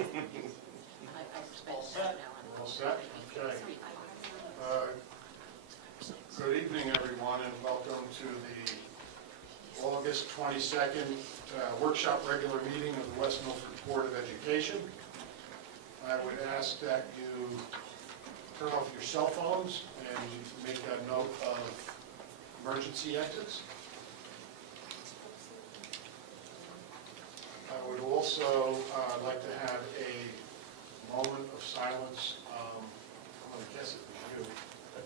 All set? All set? Okay. Good evening, everyone, and welcome to the August 22nd workshop regular meeting of the West Milford Board of Education. I would ask that you turn off your cell phones and make a note of emergency exits. I would also like to have a moment of silence. I'm going to guess it was you,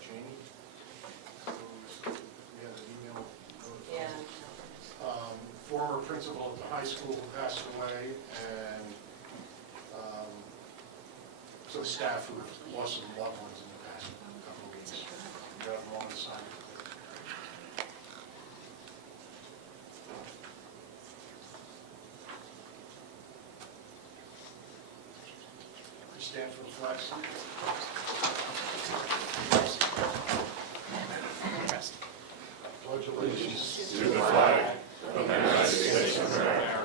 Janie. We had an email. Yeah. Former principal at the high school who passed away, and so the staff who lost some loved ones in the past couple of weeks. We have them on the sign. Stand for the flag salute. Pledge allegiance to the flag of the United States of America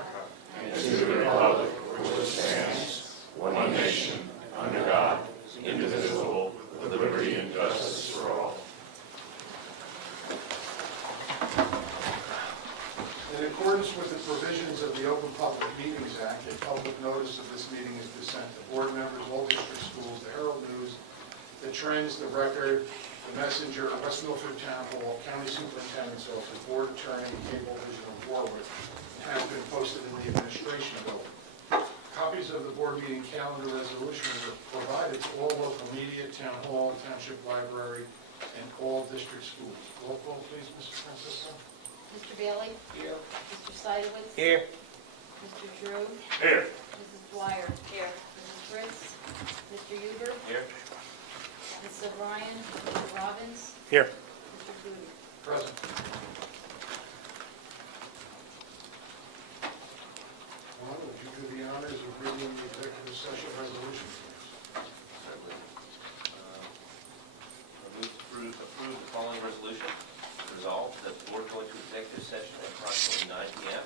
and to the republic for which it stands, one nation, under God, indivisible, with liberty and justice for all. In accordance with the provisions of the Open Public Meetings Act, a public notice of this meeting is to send to board members, all district schools, the Herald News, the Trends, the Record, the Messenger, West Milford Town Hall, County Superintendent's Office, Board Attorney, Cable Vision, and Warwick, have been posted in the administration building. Copies of the board meeting calendar resolution were provided to all local media, Town Hall, Township Library, and all district schools. Roll call, please, Mr. Francisco. Mr. Bailey? Here. Mr. Seidowitz? Here. Mr. Drew? Here. Mrs. Dwyer? Here. Mrs. Fritz? Mr. Huber? Here. Mrs. O'Brien? Mr. Robbins? Here. Mr. Foodie? Present. Juan, would you do the honors of reading the executive session resolution, please? Certainly. I move to approve the following resolution. Resolved that the board go into executive session at approximately 9 p.m.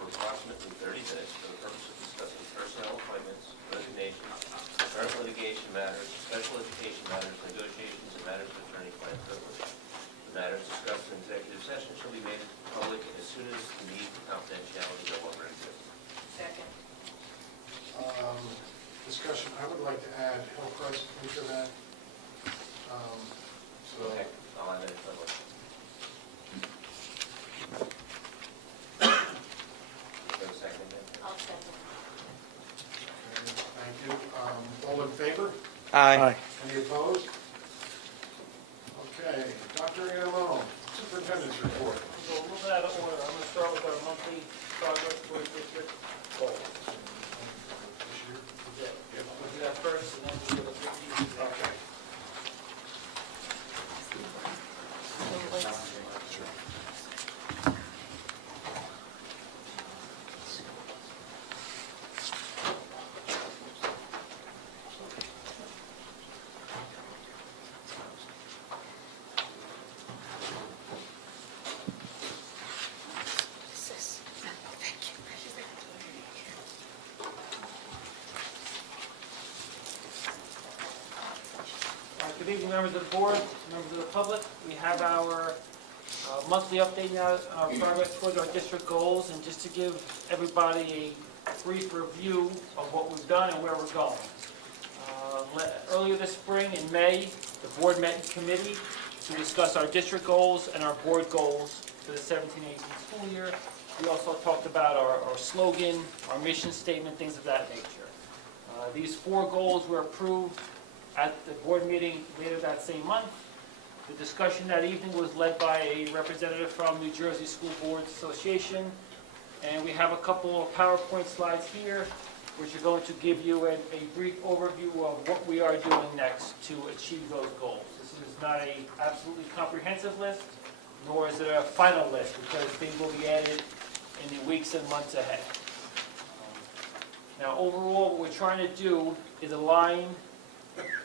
for approximately 30 minutes for the purpose of discussing personnel appointments, resignations, current litigation matters, special education matters, negotiations, and matters of attorney-client privilege. The matters discussed in executive session shall be made public as soon as the need for confidentiality no longer exists. Second. Discussion, I would like to add Hillcrest into that. Okay, I'll add that to my motion. I'll second. Thank you. All in favor? Aye. Any opposed? Okay, Dr. Angelone, Superintendent's Report. So a little bit out of order. I'm going to start with our monthly progress towards district goals. This year? We'll do that first, and then we'll do the Okay. Good evening, members of the board, members of the public. We have our monthly update now, progress towards our district goals, and just to give everybody a brief review of what we've done and where we're going. Earlier this spring, in May, the board met in committee to discuss our district goals and our board goals for the 17-18 school year. We also talked about our slogan, our mission statement, things of that nature. These 4 goals were approved at the board meeting later that same month. The discussion that evening was led by a representative from New Jersey School Boards Association, and we have a couple of PowerPoint slides here which are going to give you a brief overview of what we are doing next to achieve those goals. This is not an absolutely comprehensive list, nor is it a final list, because things will be added in the weeks and months ahead. Now, overall, what we're trying to do is align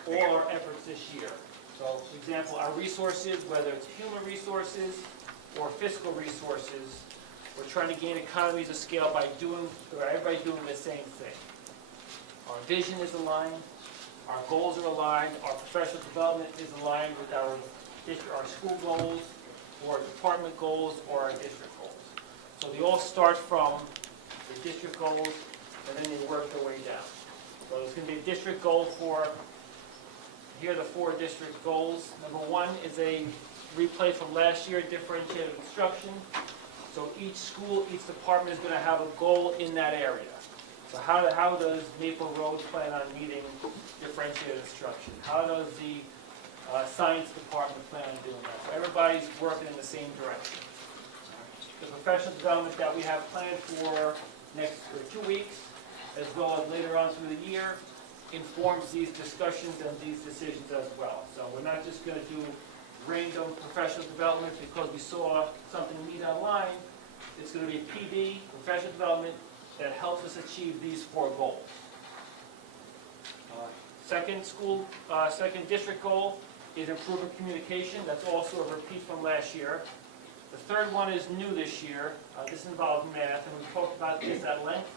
all our efforts this year. So, for example, our resources, whether it's human resources or fiscal resources, we're trying to gain economies of scale by everybody doing the same thing. our vision is aligned, our goals are aligned, our professional development is aligned with our school goals, or department goals, or our district goals. So they all start from the district goals, and then they work their way down. So there's going to be a district goal for, here are the 4 district goals. Number 1 is a replay from last year, differentiated instruction. So each school, each department is going to have a goal in that area. So how does Maple Road plan on meeting differentiated instruction? How does the science department plan on doing that? So everybody's working in the same direction. The professional development that we have planned for next 2 weeks, as well as later on through the year, informs these discussions and these decisions as well. So we're not just going to do random professional development because we saw something neat online. It's going to be PD, professional development, that helps us achieve these 4 goals. Second district goal is improving communication. That's also a repeat from last year. The third one is new this year. This involves math, and we talked about this at length.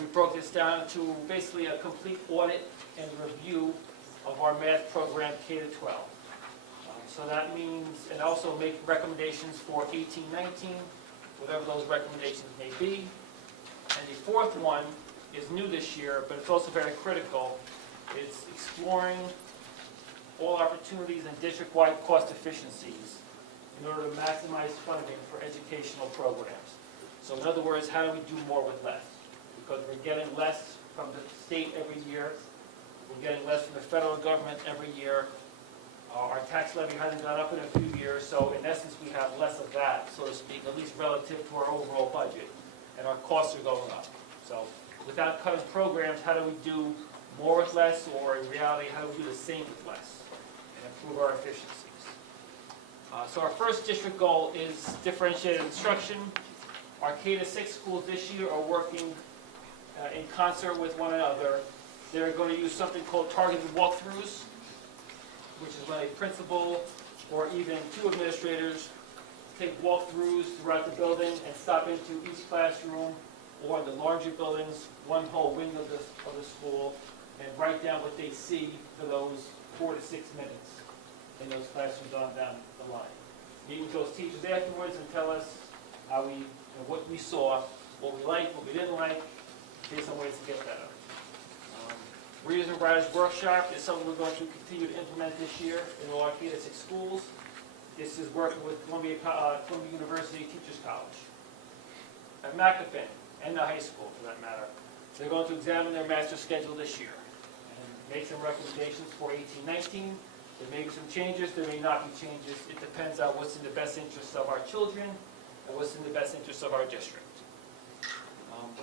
We broke this down to basically a complete audit and review of our math program K-12. So that means, and also make recommendations for 18-19, whatever those recommendations may be. And the fourth one is new this year, but it's also very critical. It's exploring all opportunities and district-wide cost efficiencies in order to maximize funding for educational programs. So in other words, how do we do more with less? Because we're getting less from the state every year. We're getting less from the federal government every year. Our tax levy hasn't gone up in a few years, so in essence we have less of that, so to speak, at least relative to our overall budget. And our costs are going up. So without cutting programs, how do we do more with less, or in reality, how do we do the same with less and improve our efficiencies? So our first district goal is differentiated instruction. Our K-6 schools this year are working in concert with one another. They're going to use something called targeted walkthroughs, which is when a principal or even 2 administrators take walkthroughs throughout the building and stop into each classroom or the larger buildings, one whole wing of the school, and write down what they see for those 4 to 6 minutes in those classrooms on down the line. Meet with those teachers afterwards and tell us how what we saw, what we liked, what we didn't like, based on ways to get better. Readers and Writers Workshop is something we're going to continue to implement this year in all our K-6 schools. This is working with Columbia University Teachers College. At McAfee, and the high school for that matter, they're going to examine their master schedule this year and make some recommendations for 18-19. There may be some changes, there may not be changes. It depends on what's in the best interest of our children and what's in the best interest of our district.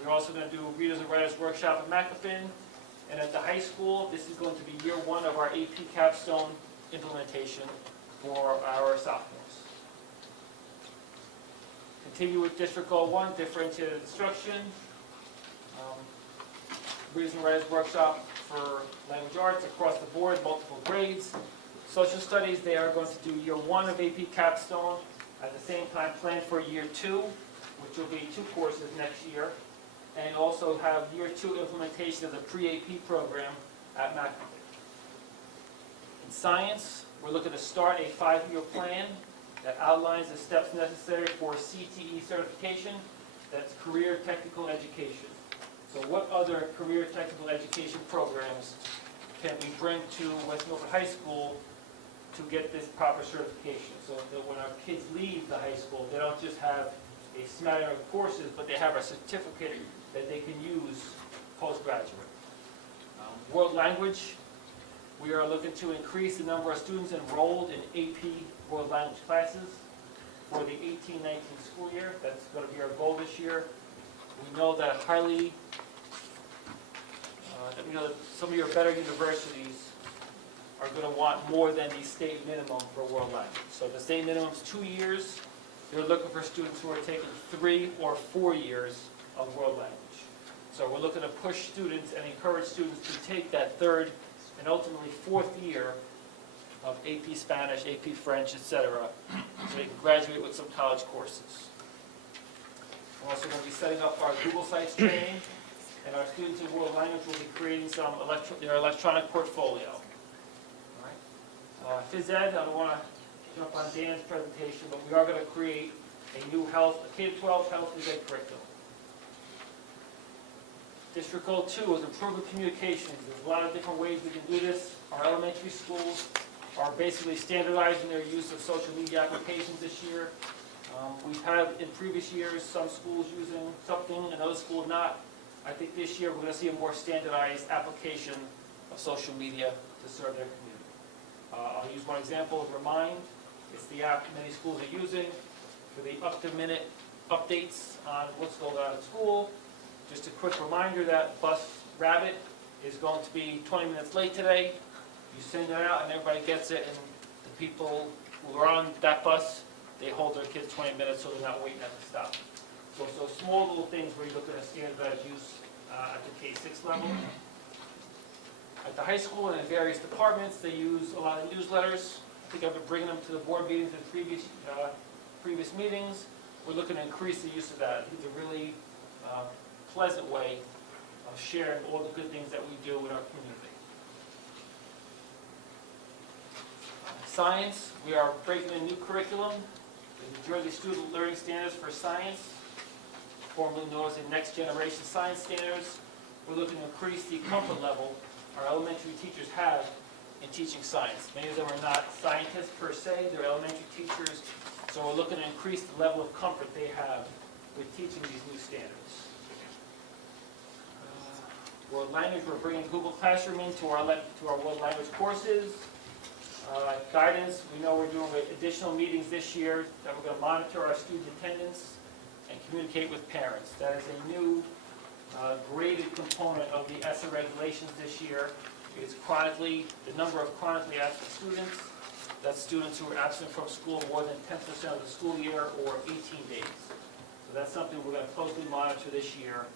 We're also going to do Readers and Writers Workshop at McAfee. And at the high school, this is going to be year 1 of our AP capstone implementation for our sophomores. Continue with District Goal 1, differentiated instruction. Readers and Writers Workshop for language arts across the board, multiple grades. Social studies, they are going to do year 1 of AP capstone. At the same time, plan for year 2, which will be 2 courses next year. And also have year 2 implementation of the pre-AP program at McAfee. In science, we're looking to start a 5-year plan that outlines the steps necessary for CTE certification. That's career technical education. So what other career technical education programs can we bring to West Milford High School to get this proper certification? So that when our kids leave the high school, they don't just have a smattering of courses, but they have a certificate that they can use postgraduate. World language, we are looking to increase the number of students enrolled in AP world language classes for the 18-19 school year. That's going to be our goal this year. We know that some of your better universities are going to want more than the state minimum for world language. So the state minimum is 2 years. They're looking for students who are taking 3 or 4 years of world language. So we're looking to push students and encourage students to take that 3rd and ultimately 4th year of AP Spanish, AP French, etc., so they can graduate with some college courses. We're also going to be setting up our Google Sites training and our students in world language will be creating some their electronic portfolio. All right. Phys ed, I don't want to jump on Dan's presentation, but we are going to create a new a K-12 health phys ed curriculum. District Goal 2 is improving communications. There's a lot of different ways we can do this. Our elementary schools are basically standardizing their use of social media applications this year. We've had in previous years some schools using something and other schools not. I think this year we're going to see a more standardized application of social media to serve their community. I'll use one example, Remind. It's the app many schools are using for the up-to-minute updates on what's going on at school. Just a quick reminder that Bus Rabbit is going to be 20 minutes late today. You send it out and everybody gets it, and the people who are on that bus, they hold their kids 20 minutes so they're not waiting at the stop. So small little things where you're looking at standardized use at the K-6 level. At the high school and in various departments, they use a lot of newsletters. I think I've been bringing them to the board meetings and previous meetings. We're looking to increase the use of that. It's a really pleasant way of sharing all the good things that we do in our community. Science, we are breaking a new curriculum, the New Jersey Student Learning Standards for Science, formerly known as the Next Generation Science Standards. We're looking to increase the comfort level our elementary teachers have in teaching science. Many of them are not scientists per se, they're elementary teachers, so we're looking to increase the level of comfort they have with teaching these new standards. World Language, we're bringing Google Classroom into our World Language courses. Guidance, we know we're doing additional meetings this year that we're going to monitor our student attendance and communicate with parents. That is a new graded component of the ESSA regulations this year. It's the number of chronically absent students. That's students who are absent from school more than 10% of the school year or 18 days. So that's something we're going to closely monitor this year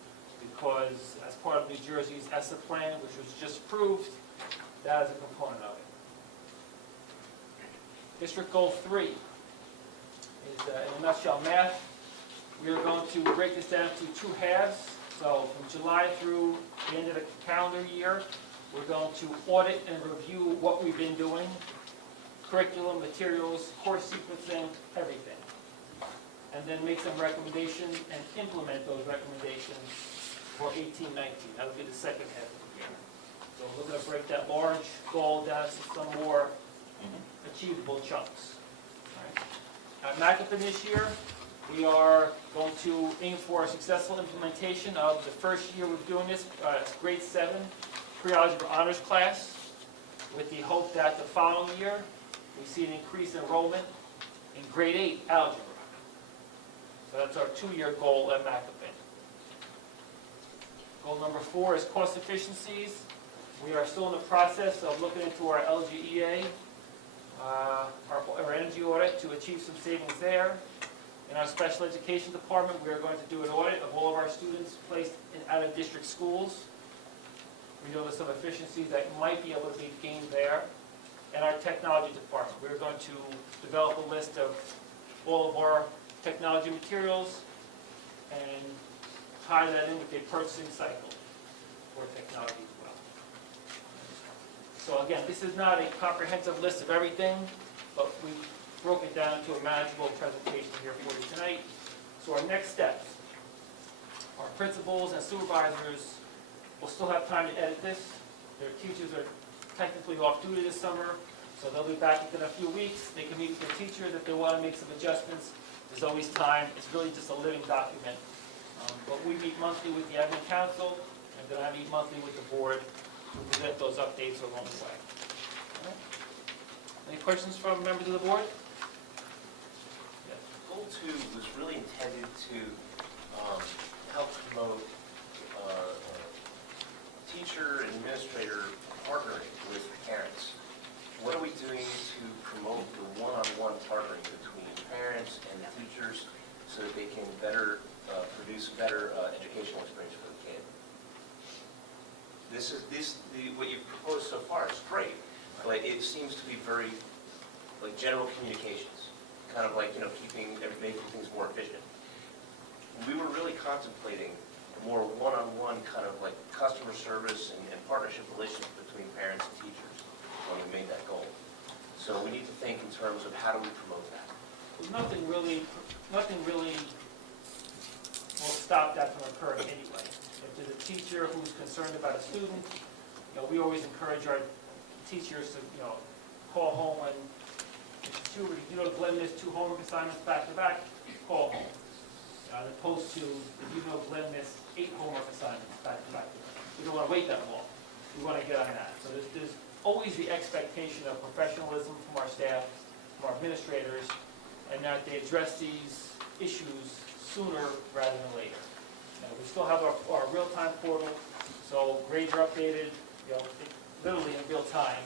because as part of New Jersey's ESSA plan, which was just approved, that is a component of it. District Goal 3 is, in a nutshell, math. We are going to break this down to two halves. So from July through the end of the calendar year, we're going to audit and review what we've been doing, curriculum, materials, course sequencing, everything. And then make some recommendations and implement those recommendations for 18-19. That'll be the second half of the year. So we're going to break that large goal down to some more achievable chunks. All right. At McApin this year, we are going to aim for a successful implementation of the first year we're doing this, grade 7 pre-algebra honors class, with the hope that the following year we see an increased enrollment in grade 8 algebra. So that's our 2-year goal at McApin. Goal number 4 is cost efficiencies. We are still in the process of looking into our LGEA, our energy audit, to achieve some savings there. In our special education department, we are going to do an audit of all of our students placed in out-of-district schools. We know there's some efficiencies that might be able to be gained there. In our technology department, we're going to develop a list of all of our technology materials and tie that in with a purchasing cycle for technology as well. So again, this is not a comprehensive list of everything, but we broke it down into a manageable presentation here for you tonight. So our next steps, our principals and supervisors will still have time to edit this. Their teachers are technically off duty this summer, so they'll be back within a few weeks. They can meet with their teachers if they want to make some adjustments. There's always time. It's really just a living document. But we meet monthly with the admin council, and then I meet monthly with the board to present those updates along the way. All right. Any questions from members of the board? Goal 2 was really intended to help promote teacher and administrator partnering with parents. What are we doing to promote the one-on-one partnering between parents and the teachers so that they can better produce a better educational experience for the kid? What you've proposed so far is great, but it seems to be very like general communications, kind of like, making things more efficient. We were really contemplating more one-on-one kind of like customer service and partnership relationship between parents and teachers when we made that goal. So we need to think in terms of how do we promote that? Nothing really will stop that from occurring anyway. If there's a teacher who's concerned about a student, we always encourage our teachers to, call home and if Glenn missed 2 homework assignments back to back, call home. As opposed to, if Glenn missed 8 homework assignments back to back. We don't want to wait that long. We want to get on that. So there's always the expectation of professionalism from our staff, from our administrators, and that they address these issues sooner rather than later. We still have our real-time portal, so grades are updated, literally in real time.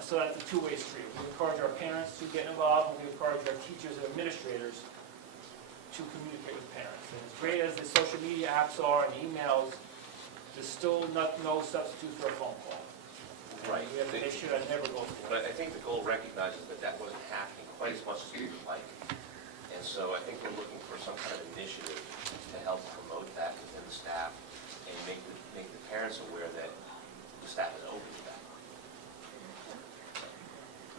So that's a two-way street. We encourage our parents to get involved, and we encourage our teachers and administrators to communicate with parents. And as great as the social media apps are and emails, there's still no substitute for a phone call. Right. We have to make sure that never goes away. But I think the goal recognizes that wasn't happening quite as much as we would like. And so I think we're looking for some kind of initiative to help promote that within the staff and make the parents aware that the staff is open to that.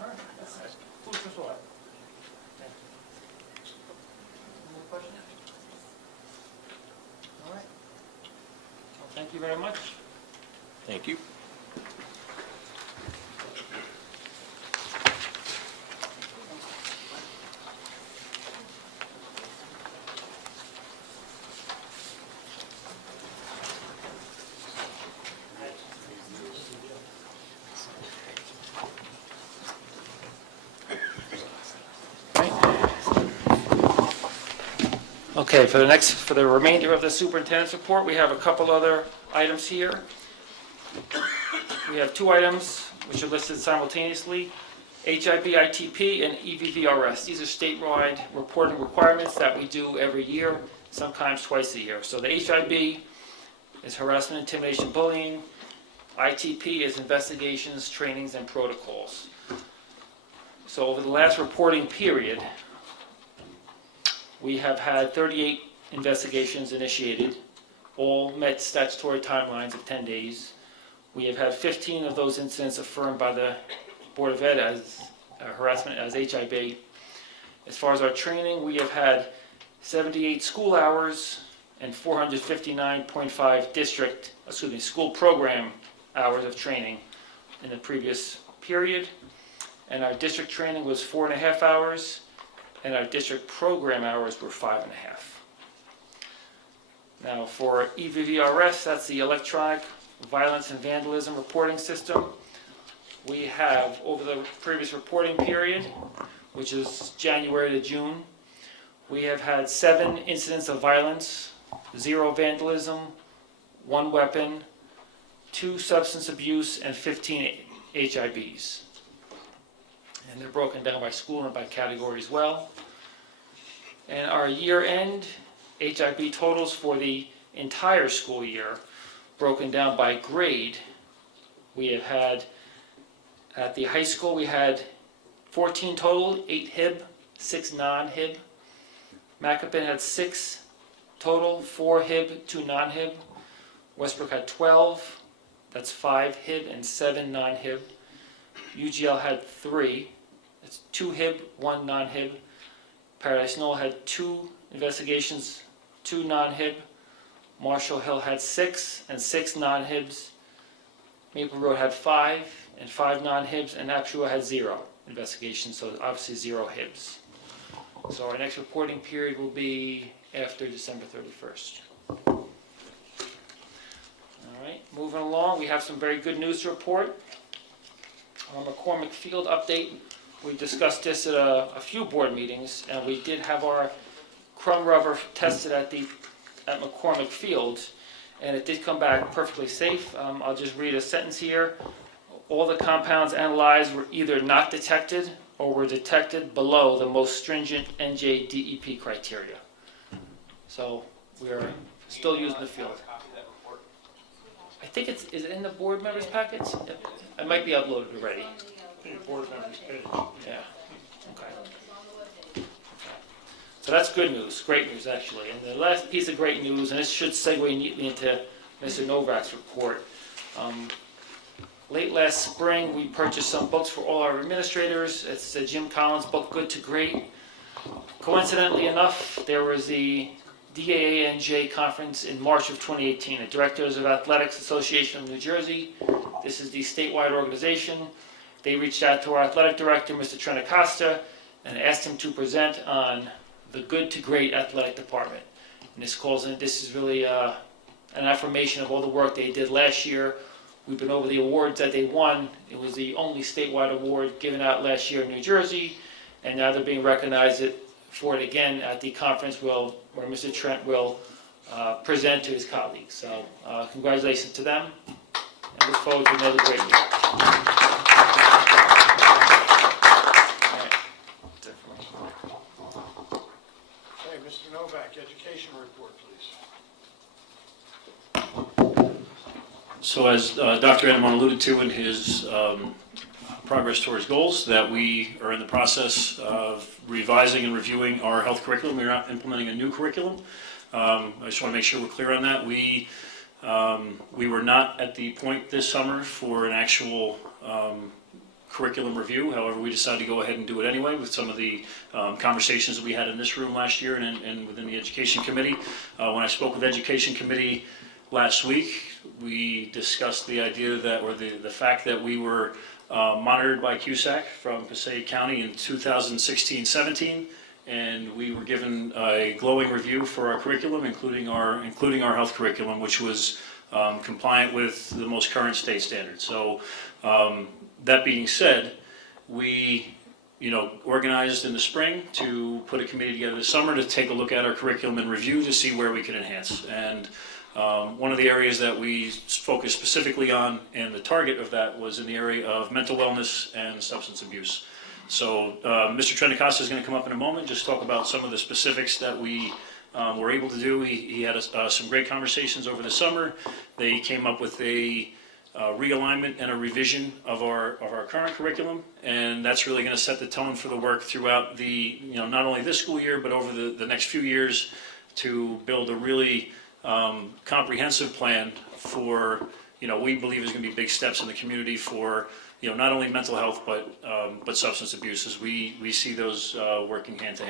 All right, that's food for thought. Thank you. Any more questions? All right. Well, thank you very much. Thank you. Okay, for the remainder of the superintendent's report, we have a couple other items here. We have 2 items which are listed simultaneously, HIB, ITP, and EVVRS. These are statewide reporting requirements that we do every year, sometimes twice a year. So the HIB is harassment, intimidation, bullying. ITP is investigations, trainings, and protocols. So over the last reporting period, we have had 38 investigations initiated, all met statutory timelines of 10 days. We have had 15 of those incidents affirmed by the Board of Ed as harassment as HIB. As far as our training, we have had 78 school hours and 459.5 school program hours of training in the previous period. And our district training was 4.5 hours. And our district program hours were 5.5. Now for EVVRS, that's the Electronic Violence and Vandalism Reporting System. We have, over the previous reporting period, which is January to June, we have had 7 incidents of violence, 0 vandalism, 1 weapon, 2 substance abuse, and 15 HIBs. And they're broken down by school and by category as well. And our year-end HIB totals for the entire school year, broken down by grade, we have had, at the high school, we had 14 total, 8 HIB, 6 non-HIB. Macapin had 6 total, 4 HIB, 2 non-HIB. Westbrook had 12, that's 5 HIB and 7 non-HIB. UGL had 3, it's 2 HIB, 1 non-HIB. Paradise Knoll had 2 investigations, 2 non-HIB. Marshall Hill had 6 and 6 non-HIBs. Maple Road had 5 and 5 non-HIBs, and Apshua had 0 investigations, so obviously 0 HIBs. So our next reporting period will be after December 31st. All right, moving along, we have some very good news to report. Our McCormick Field update, we discussed this at a few board meetings, and we did have our crumb rubber tested at McCormick Field, and it did come back perfectly safe. I'll just read a sentence here. All the compounds analyzed were either not detected or were detected below the most stringent NJDEP criteria. So we're still using the field. I think is it in the board members' packets? It might be uploaded already. Board members page. Yeah. Okay. So that's good news, great news actually. And the last piece of great news, and this should segue neatly into Mr. Novak's report. Late last spring, we purchased some books for all our administrators. It's the Jim Collins book, Good to Great. Coincidentally enough, there was the DAANJ conference in March of 2018, the Directors of Athletics Association of New Jersey. This is the statewide organization. They reached out to our athletic director, Mr. Trent Acosta, and asked him to present on the Good to Great athletic department. And this is really an affirmation of all the work they did last year. We've been over the awards that they won. It was the only statewide award given out last year in New Jersey, and now they're being recognized for it again at the conference where Mr. Trent will present to his colleagues. So congratulations to them, and look forward to another great year. Okay, Mr. Novak, education report, please. So as Dr. Edelman alluded to in his progress towards goals, that we are in the process of revising and reviewing our health curriculum. We're not implementing a new curriculum. I just want to make sure we're clear on that. We were not at the point this summer for an actual curriculum review. However, we decided to go ahead and do it anyway with some of the conversations that we had in this room last year and within the Education Committee. When I spoke with the Education Committee last week, we discussed the idea that, or the fact that we were monitored by CUSAC from Passaic County in 2016-17, and we were given a glowing review for our curriculum, including our health curriculum, which was compliant with the most current state standards. So that being said, we organized in the spring to put a committee together this summer to take a look at our curriculum and review to see where we could enhance. And one of the areas that we focused specifically on, and the target of that, was in the area of mental wellness and substance abuse. So Mr. Trent Acosta is going to come up in a moment, just talk about some of the specifics that we were able to do. He had some great conversations over the summer. They came up with a realignment and a revision of our current curriculum, and that's really going to set the tone for the work throughout the, not only this school year, but over the next few years, to build a really comprehensive plan for, we believe is going to be big steps in the community for, not only mental health, but substance abuse, as we see those working hand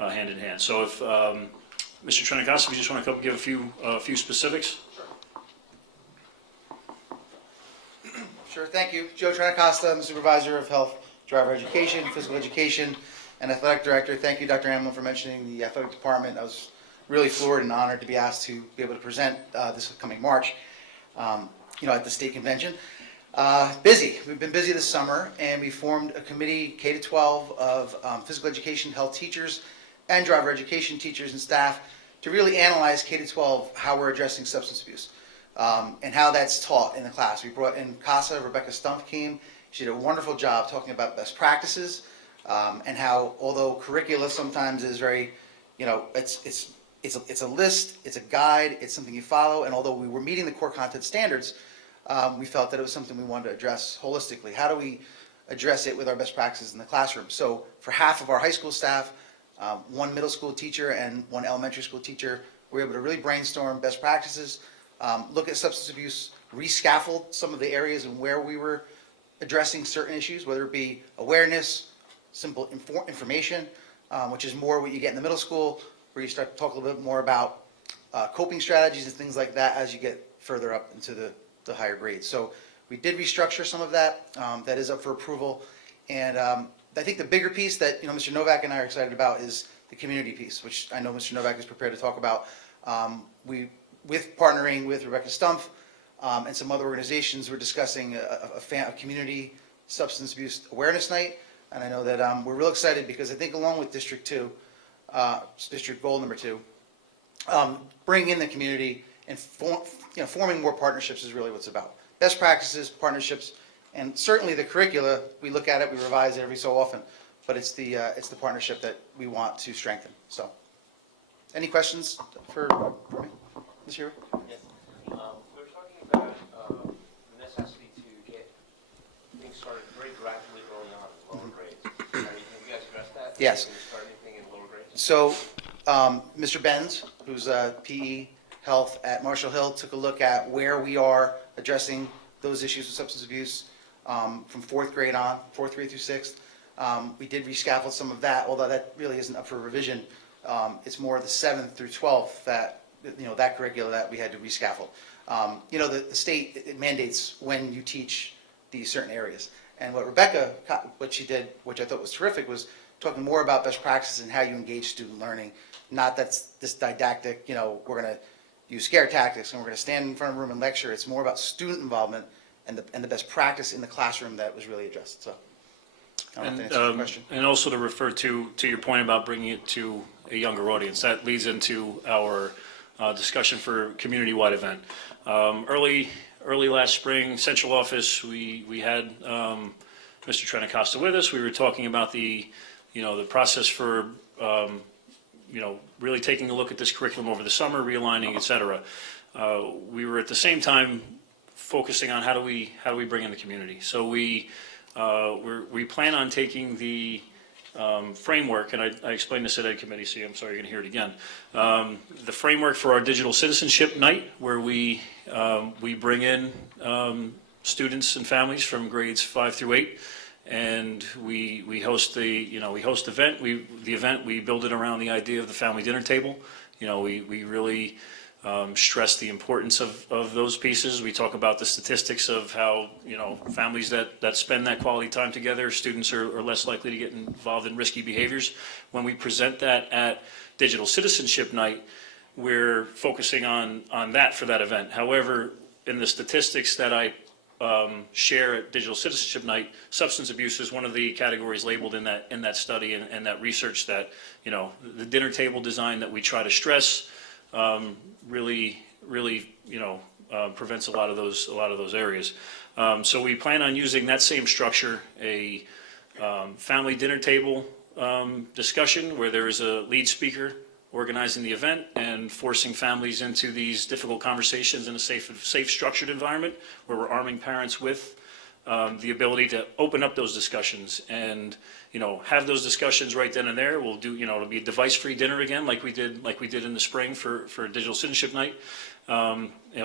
in hand. So if Mr. Trent Acosta, we just want to come give a few specifics. Sure, thank you. Joe Trent Acosta, I'm the Supervisor of Health, Driver Education, Physical Education, and Athletic Director. Thank you, Dr. Amlin, for mentioning the athletic department. I was really floored and honored to be asked to be able to present this coming March, at the state convention. Busy. We've been busy this summer, and we formed a committee, K-12, of physical education, health teachers, and driver education teachers and staff to really analyze K-12, how we're addressing substance abuse. And how that's taught in the class. We brought in CASA, Rebecca Stumpf came. She did a wonderful job talking about best practices and how, although curricula sometimes is very, it's a list, it's a guide, it's something you follow. And although we were meeting the core content standards, we felt that it was something we wanted to address holistically. How do we address it with our best practices in the classroom? So for half of our high school staff, one middle school teacher and one elementary school teacher, we were able to really brainstorm best practices. Look at substance abuse, rescaffold some of the areas and where we were addressing certain issues, whether it be awareness, simple information, which is more what you get in the middle school, where you start to talk a little bit more about coping strategies and things like that as you get further up into the higher grades. So we did restructure some of that. That is up for approval. And I think the bigger piece that Mr. Novak and I are excited about is the community piece, which I know Mr. Novak is prepared to talk about. With partnering with Rebecca Stumpf and some other organizations, we're discussing a community substance abuse awareness night. And I know that we're real excited because I think along with District 2, District Goal number 2, bringing in the community and forming more partnerships is really what it's about. Best practices, partnerships, and certainly the curricula, we look at it, we revise it every so often, but it's the partnership that we want to strengthen. So, any questions for me? This year? Yes. We were talking about the necessity to get things started very gradually early on in lower grades. Have you guys addressed that? Yes. Can you start anything in lower grades? So, Mr. Benz, who's PE Health at Marshall Hill, took a look at where we are addressing those issues with substance abuse from fourth grade on, fourth grade through sixth. We did rescaffold some of that, although that really isn't up for revision. It's more the 7th through 12th that, that curricula that we had to rescaffold. The state it mandates when you teach these certain areas. And what Rebecca, what she did, which I thought was terrific, was talking more about best practices and how you engage student learning. Not that's this didactic, we're going to use scare tactics and we're going to stand in front of a room and lecture. It's more about student involvement and the best practice in the classroom that was really addressed. So, I don't know if that answers your question. And also to refer to your point about bringing it to a younger audience, that leads into our discussion for community-wide event. Early last spring, central office, we had Mr. Trent Acosta with us. We were talking about the process for really taking a look at this curriculum over the summer, realigning, et cetera. We were at the same time focusing on how do we bring in the community. So we plan on taking the framework, and I explained this at Ed Committee, so I'm sorry you're going to hear it again. The framework for our digital citizenship night, where we bring in students and families from grades 5 through 8, and we host the event. We build it around the idea of the family dinner table. We really stress the importance of those pieces. We talk about the statistics of how, families that spend that quality time together, students are less likely to get involved in risky behaviors. When we present that at Digital Citizenship Night, we're focusing on that for that event. However, in the statistics that I share at Digital Citizenship Night, substance abuse is one of the categories labeled in that study and that research that, the dinner table design that we try to stress really prevents a lot of those areas. So we plan on using that same structure, a family dinner table discussion where there is a lead speaker organizing the event and forcing families into these difficult conversations in a safe structured environment where we're arming parents with the ability to open up those discussions and have those discussions right then and there. We'll do it'll be a device-free dinner again, like we did in the spring for Digital Citizenship Night.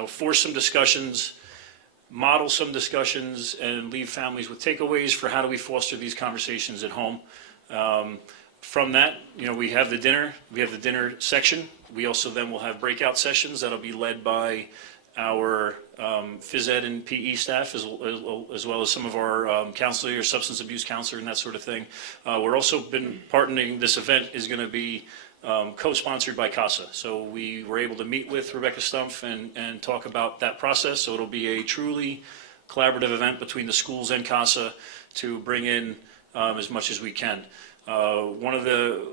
Force some discussions, model some discussions, and leave families with takeaways for how do we foster these conversations at home. From that, we have the dinner section. We also then will have breakout sessions that'll be led by our phys ed and PE staff, as well as some of our counselor or substance abuse counselor and that sort of thing. We're also been partnering. This event is going to be co-sponsored by CASA. So we were able to meet with Rebecca Stumpf and talk about that process. So it'll be a truly collaborative event between the schools and CASA to bring in as much as we can. One of the,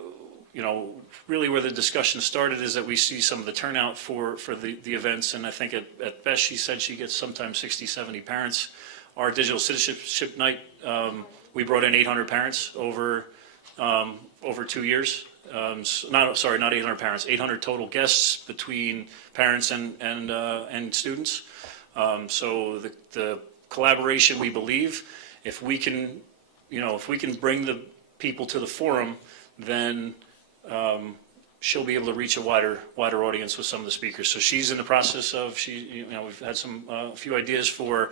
really where the discussion started is that we see some of the turnout for the events, and I think at best she said she gets sometimes 60, 70 parents. Our Digital Citizenship Night, we brought in 800 parents over 2 years. Not 800 parents, 800 total guests between parents and students. So the collaboration, we believe, if we can bring the people to the forum, then she'll be able to reach a wider audience with some of the speakers. So she's in the process of we've had a few ideas for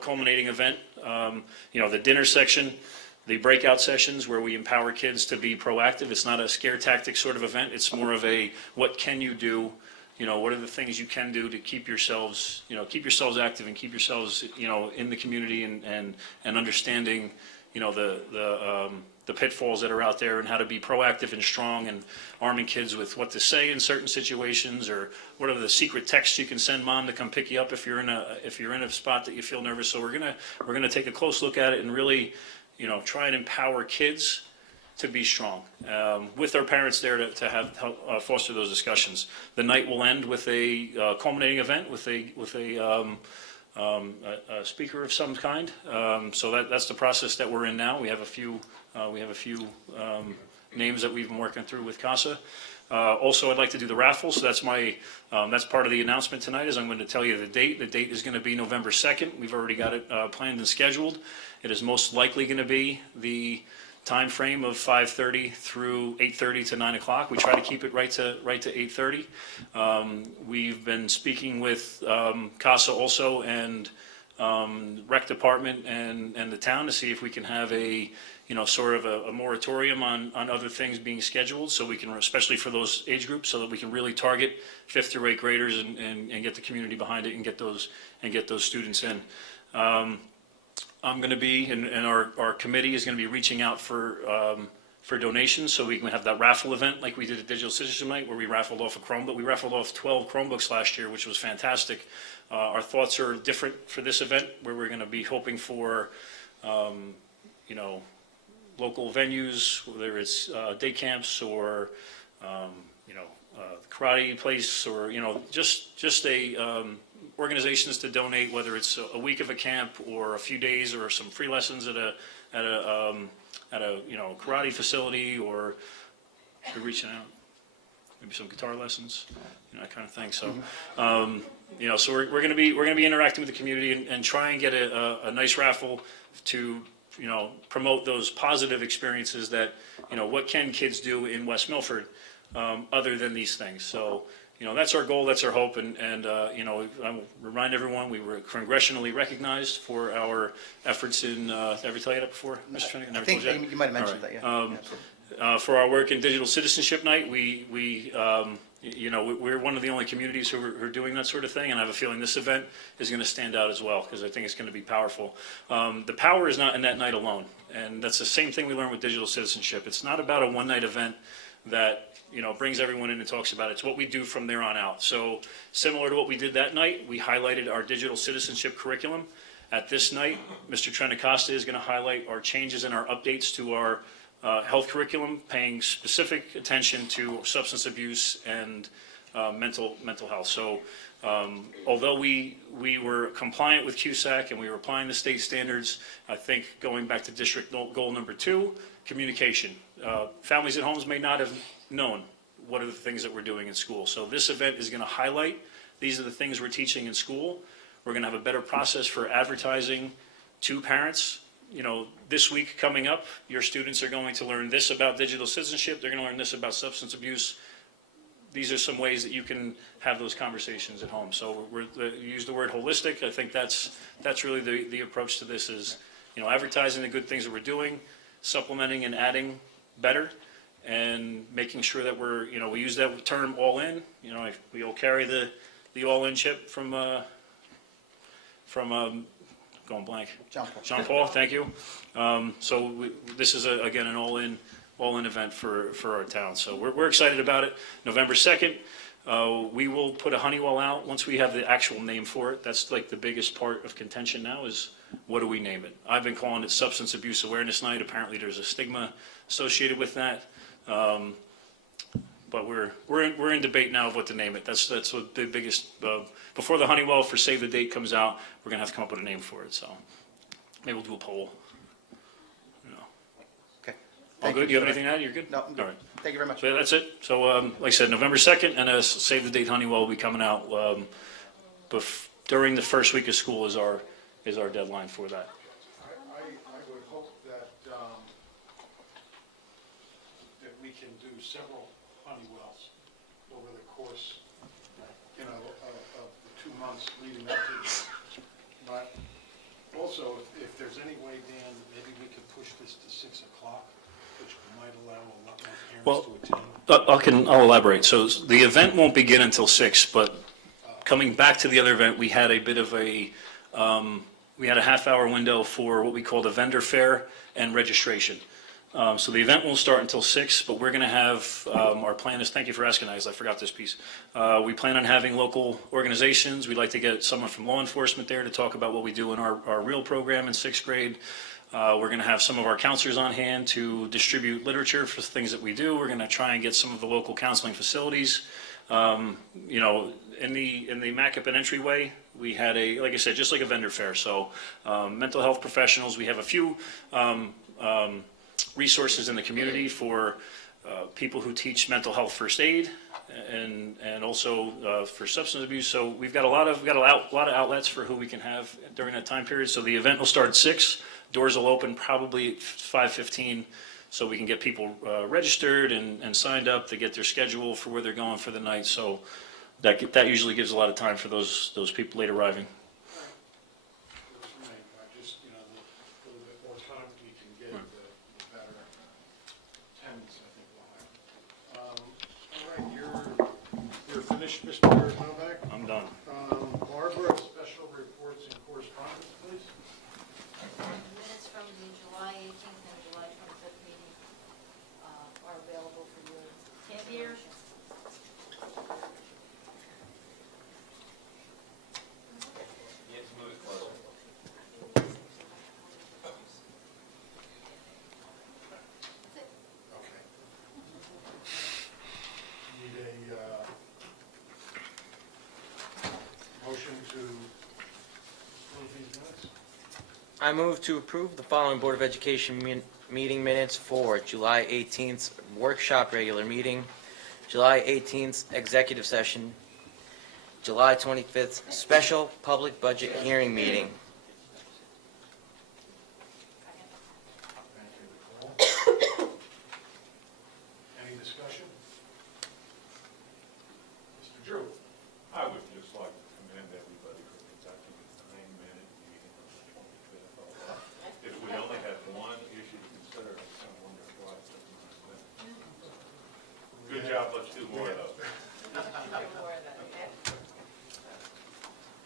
culminating event. The dinner section, the breakout sessions where we empower kids to be proactive. It's not a scare tactic sort of event. It's more of a what can you do? What are the things you can do to keep yourselves active and keep yourselves in the community and understanding the pitfalls that are out there and how to be proactive and strong and arming kids with what to say in certain situations, or what are the secret texts you can send mom to come pick you up if you're in a spot that you feel nervous. So we're gonna take a close look at it and really try and empower kids to be strong with our parents there to help foster those discussions. The night will end with a culminating event with a speaker of some kind. So that's the process that we're in now. We have a few names that we've been working through with CASA. Also, I'd like to do the raffle. So that's part of the announcement tonight. Is I'm going to tell you the date. The date is going to be November 2nd. We've already got it planned and scheduled. It is most likely going to be the time frame of 5:30 through 8:30 to 9 o'clock. We try to keep it right to 8:30. We've been speaking with CASA also and rec department and the town to see if we can have a, sort of a moratorium on other things being scheduled, so we can, especially for those age groups, so that we can really target 5th through 8th graders and get the community behind it and get those students in. I'm going to be, and our committee is going to be reaching out for donations, so we can have that raffle event like we did at Digital Citizenship Night, where we raffled off a Chromebook. We raffled off 12 Chromebooks last year, which was fantastic. Our thoughts are different for this event, where we're going to be hoping for, local venues, whether it's day camps or, karate place, or, just a organizations to donate, whether it's a week of a camp or a few days or some free lessons at a karate facility, or we're reaching out, maybe some guitar lessons, that kind of thing. So, so we're going to be interacting with the community and try and get a nice raffle to, promote those positive experiences that, what can kids do in West Milford other than these things. So, that's our goal, that's our hope, and I will remind everyone, we were congressionally recognized for our efforts in, did I ever tell you that before, Mr. Trenick? I think you might have mentioned that, yeah. For our work in Digital Citizenship Night, we're one of the only communities who are doing that sort of thing, and I have a feeling this event is going to stand out as well, because I think it's going to be powerful. The power is not in that night alone, and that's the same thing we learned with Digital Citizenship. It's not about a one-night event that brings everyone in and talks about it. It's what we do from there on out. So similar to what we did that night, we highlighted our digital citizenship curriculum. At this night, Mr. Trenicosta is going to highlight our changes and our updates to our health curriculum, paying specific attention to substance abuse and mental health. So although we were compliant with CUSAC and we were applying the state standards, I think going back to district goal number 2, communication. Families at homes may not have known what are the things that we're doing in school. So this event is going to highlight, these are the things we're teaching in school. We're going to have a better process for advertising to parents. This week coming up, your students are going to learn this about digital citizenship. They're going to learn this about substance abuse. These are some ways that you can have those conversations at home. So you use the word holistic. I think that's really the approach to this is, advertising the good things that we're doing, supplementing and adding better, and making sure that we're, we use that term all in. We all carry the all in chip from going blank. Jean Paul, thank you. This is again an all in event for our town. So we're excited about it. November 2nd, we will put a Honeywell out once we have the actual name for it. That's like the biggest part of contention now is, what do we name it? I've been calling it Substance Abuse Awareness Night. Apparently there's a stigma associated with that. But we're in debate now of what to name it. That's what the biggest, before the Honeywell for Save the Date comes out, we're gonna have to come up with a name for it, so maybe we'll do a poll. Okay. All good? You have anything to add? You're good? No, I'm good. All right. Thank you very much. So that's it. So, like I said, November 2nd, and Save the Date Honeywell will be coming out during the first week of school is our deadline for that. I would hope that we can do several Honeywells over the course, of the 2 months leading up to this. But also, if there's any way, Dan, maybe we could push this to 6 o'clock, which might allow a lot more parents to attend. I'll elaborate. So the event won't begin until 6, but coming back to the other event, we had a bit of we had a half-hour window for what we called a vendor fair and registration. So the event won't start until 6, but we're going to have, our plan is, thank you for asking that, because I forgot this piece. We plan on having local organizations. We'd like to get someone from law enforcement there to talk about what we do in our REAL program in 6th grade. We're going to have some of our counselors on hand to distribute literature for things that we do. We're going to try and get some of the local counseling facilities. In the MACAP entryway, we had like I said, just like a vendor fair. So mental health professionals, we have a few resources in the community for people who teach mental health first aid and also for substance abuse. So we've got a lot of outlets for who we can have during that time period. So the event will start at 6. Doors will open probably at 5:15 so we can get people registered and signed up to get their schedule for where they're going for the night. So that usually gives a lot of time for those people late arriving. Just, you know, the little bit more time we can get, the better attendance I think we'll have. All right, you're finished, Mr. Novak? I'm done. Barbara, special reports and correspondence, please. Minutes from the July 18th and July 25th meeting are available for your consideration. You have to move it closer. Okay. Need a motion to approve these minutes? I move to approve the following Board of Education meeting minutes for July 18th workshop regular meeting, July 18th executive session, July 25th special public budget hearing meeting. Thank you, Nicole. Any discussion? Mr. Drew? I would just like to commend everybody for conducting a 9-minute meeting on the 25th. If we only had one issue to consider, I kind of wonder why it took 9 minutes. Good job, let's do more of those.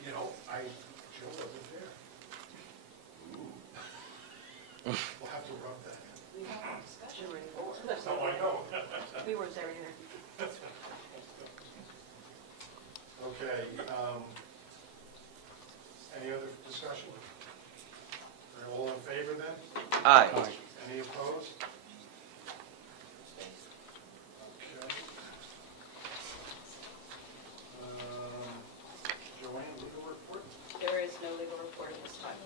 You know, Joe wasn't there. We'll have to rub that in. We have a discussion. Oh, I know. We were there here. Okay, any other discussion? Are all in favor then? Aye. Any opposed? Okay. Joanne, legal report? There is no legal report at this time.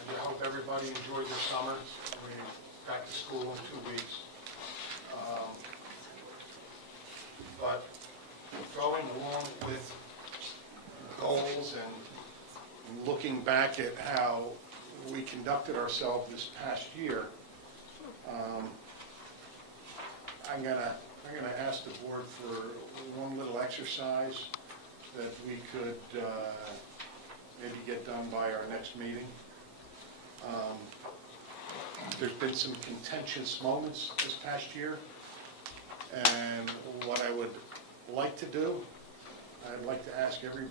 And I hope everybody enjoyed their summer. We're back to school in 2 weeks. But going along with goals and looking back at how we conducted ourselves this past year, I'm gonna ask the board for one little exercise that we could maybe get done by our next meeting. There's been some contentious moments this past year, and what I would like to do, I'd like to ask every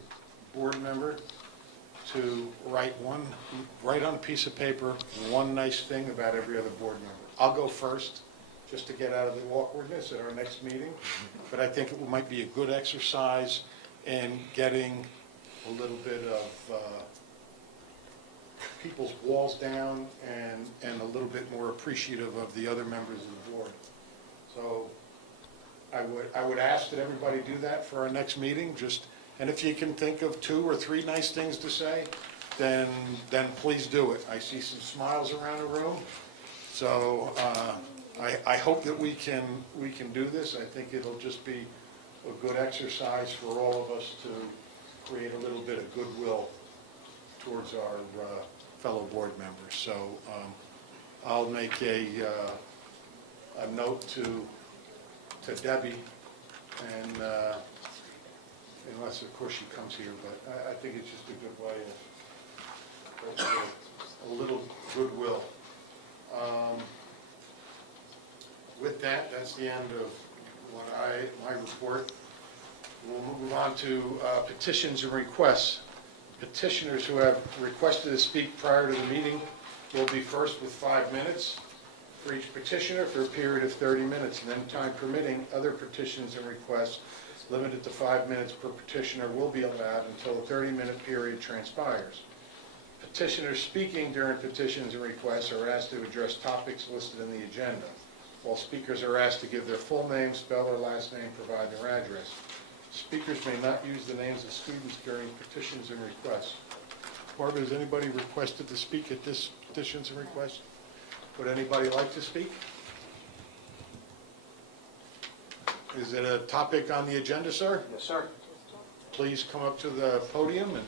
board member to write on a piece of paper, one nice thing about every other board member. I'll go first, just to get out of the awkwardness at our next meeting, but I think it might be a good exercise in getting a little bit of people's walls down and a little bit more appreciative of the other members of the board. So I would ask that everybody do that for our next meeting, and if you can think of 2 or 3 nice things to say, then please do it. I see some smiles around the room, so I hope that we can do this. I think it'll just be a good exercise for all of us to create a little bit of goodwill towards our fellow board members. So I'll make a note to Debbie, and unless, of course, she comes here, but I think it's just a good way of a little goodwill. With that, that's the end of my report. We'll move on to petitions and requests. Petitioners who have requested to speak prior to the meeting will be first with 5 minutes for each petitioner for a period of 30 minutes, and then time permitting, other petitions and requests limited to 5 minutes per petitioner will be allowed until the 30-minute period transpires. Petitioners speaking during petitions and requests are asked to address topics listed in the agenda. All speakers are asked to give their full name, spell their last name, provide their address. Speakers may not use the names of students during petitions and requests. Barbara, has anybody requested to speak at this petitions and requests? Would anybody like to speak? Is it a topic on the agenda, sir? Yes, sir. Please come up to the podium and...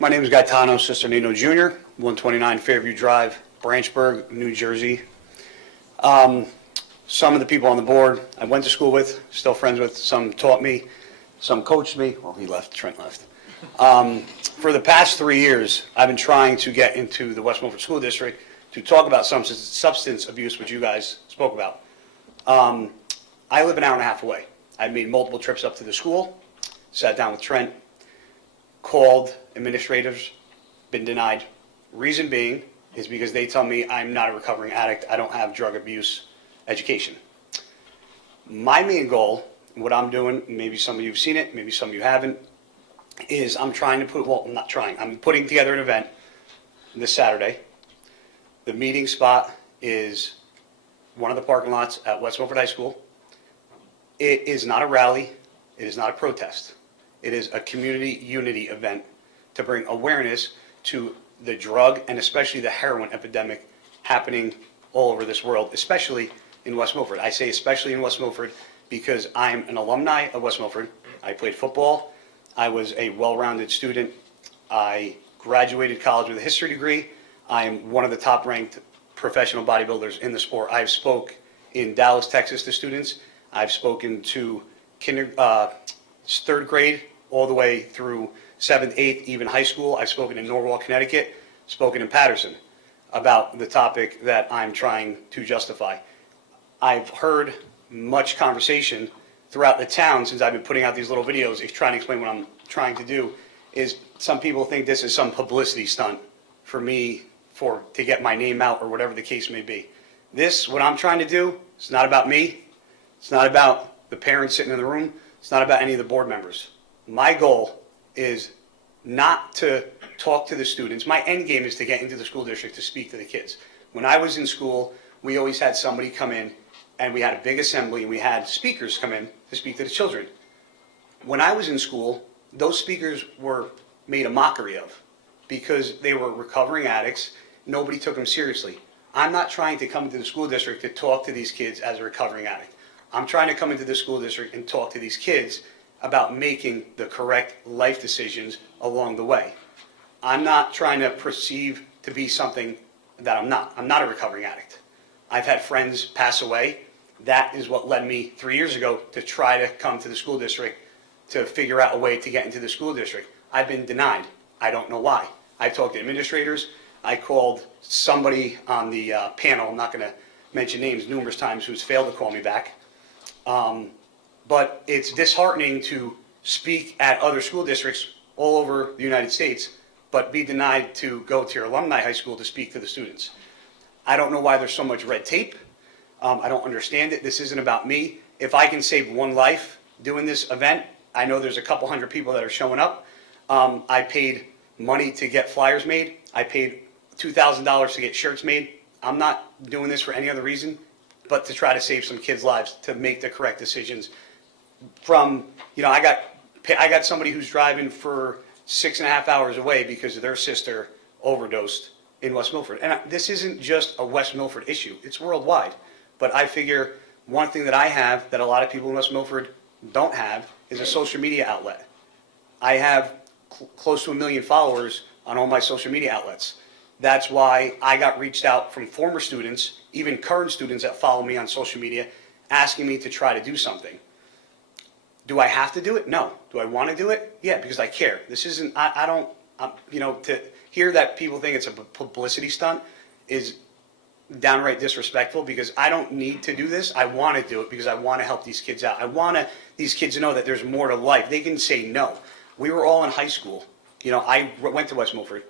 My name is Gaetano Cisternino Jr., 129 Fairview Drive, Branchburg, New Jersey. Some of the people on the board I went to school with, still friends with, some taught me, some coached me. Well, he left, Trent left. For the past 3 years, I've been trying to get into the West Milford School District to talk about substance abuse, which you guys spoke about. I live an hour and a half away. I've made multiple trips up to the school, sat down with Trent, called administrators, been denied. Reason being is because they tell me I'm not a recovering addict, I don't have drug abuse education. My main goal, what I'm doing, maybe some of you have seen it, maybe some of you haven't, is I'm putting together an event this Saturday. The meeting spot is one of the parking lots at West Milford High School. It is not a rally, it is not a protest. It is a community unity event to bring awareness to the drug and especially the heroin epidemic happening all over this world, especially in West Milford. I say especially in West Milford because I'm an alumni of West Milford. I played football. I was a well-rounded student. I graduated college with a history degree. I am one of the top-ranked professional bodybuilders in the sport. I've spoke in Dallas, Texas to students. I've spoken to third grade all the way through 7th, 8th, even high school. I've spoken in Norwalk, Connecticut, spoken in Patterson about the topic that I'm trying to justify. I've heard much conversation throughout the town since I've been putting out these little videos trying to explain what I'm trying to do. Is some people think this is some publicity stunt for me to get my name out or whatever the case may be. What I'm trying to do, it's not about me. It's not about the parents sitting in the room. It's not about any of the board members. My goal is not to talk to the students. My end game is to get into the school district to speak to the kids. When I was in school, we always had somebody come in and we had a big assembly and we had speakers come in to speak to the children. When I was in school, those speakers were made a mockery of because they were recovering addicts. Nobody took them seriously. I'm not trying to come into the school district to talk to these kids as a recovering addict. I'm trying to come into the school district and talk to these kids about making the correct life decisions along the way. I'm not trying to perceive to be something that I'm not. I'm not a recovering addict. I've had friends pass away. That is what led me 3 years ago to try to come to the school district to figure out a way to get into the school district. I've been denied. I don't know why. I talked to administrators. I called somebody on the panel, I'm not going to mention names, numerous times, who's failed to call me back. But it's disheartening to speak at other school districts all over the United States, but be denied to go to your alumni high school to speak to the students. I don't know why there's so much red tape. I don't understand it. This isn't about me. If I can save one life doing this event, I know there's a couple hundred people that are showing up. I paid money to get flyers made. I paid $2,000 to get shirts made. I'm not doing this for any other reason but to try to save some kids' lives, to make the correct decisions. I got somebody who's driving for 6.5 hours away because their sister overdosed in West Milford. And this isn't just a West Milford issue, it's worldwide. But I figure one thing that I have that a lot of people in West Milford don't have is a social media outlet. I have close to 1 million followers on all my social media outlets. That's why I got reached out from former students, even current students that follow me on social media, asking me to try to do something. Do I have to do it? No. Do I want to do it? Yeah, because I care. This isn't, to hear that people think it's a publicity stunt is downright disrespectful because I don't need to do this. I want to do it because I want to help these kids out. I want these kids to know that there's more to life. They can say no. We were all in high school. I went to West Milford.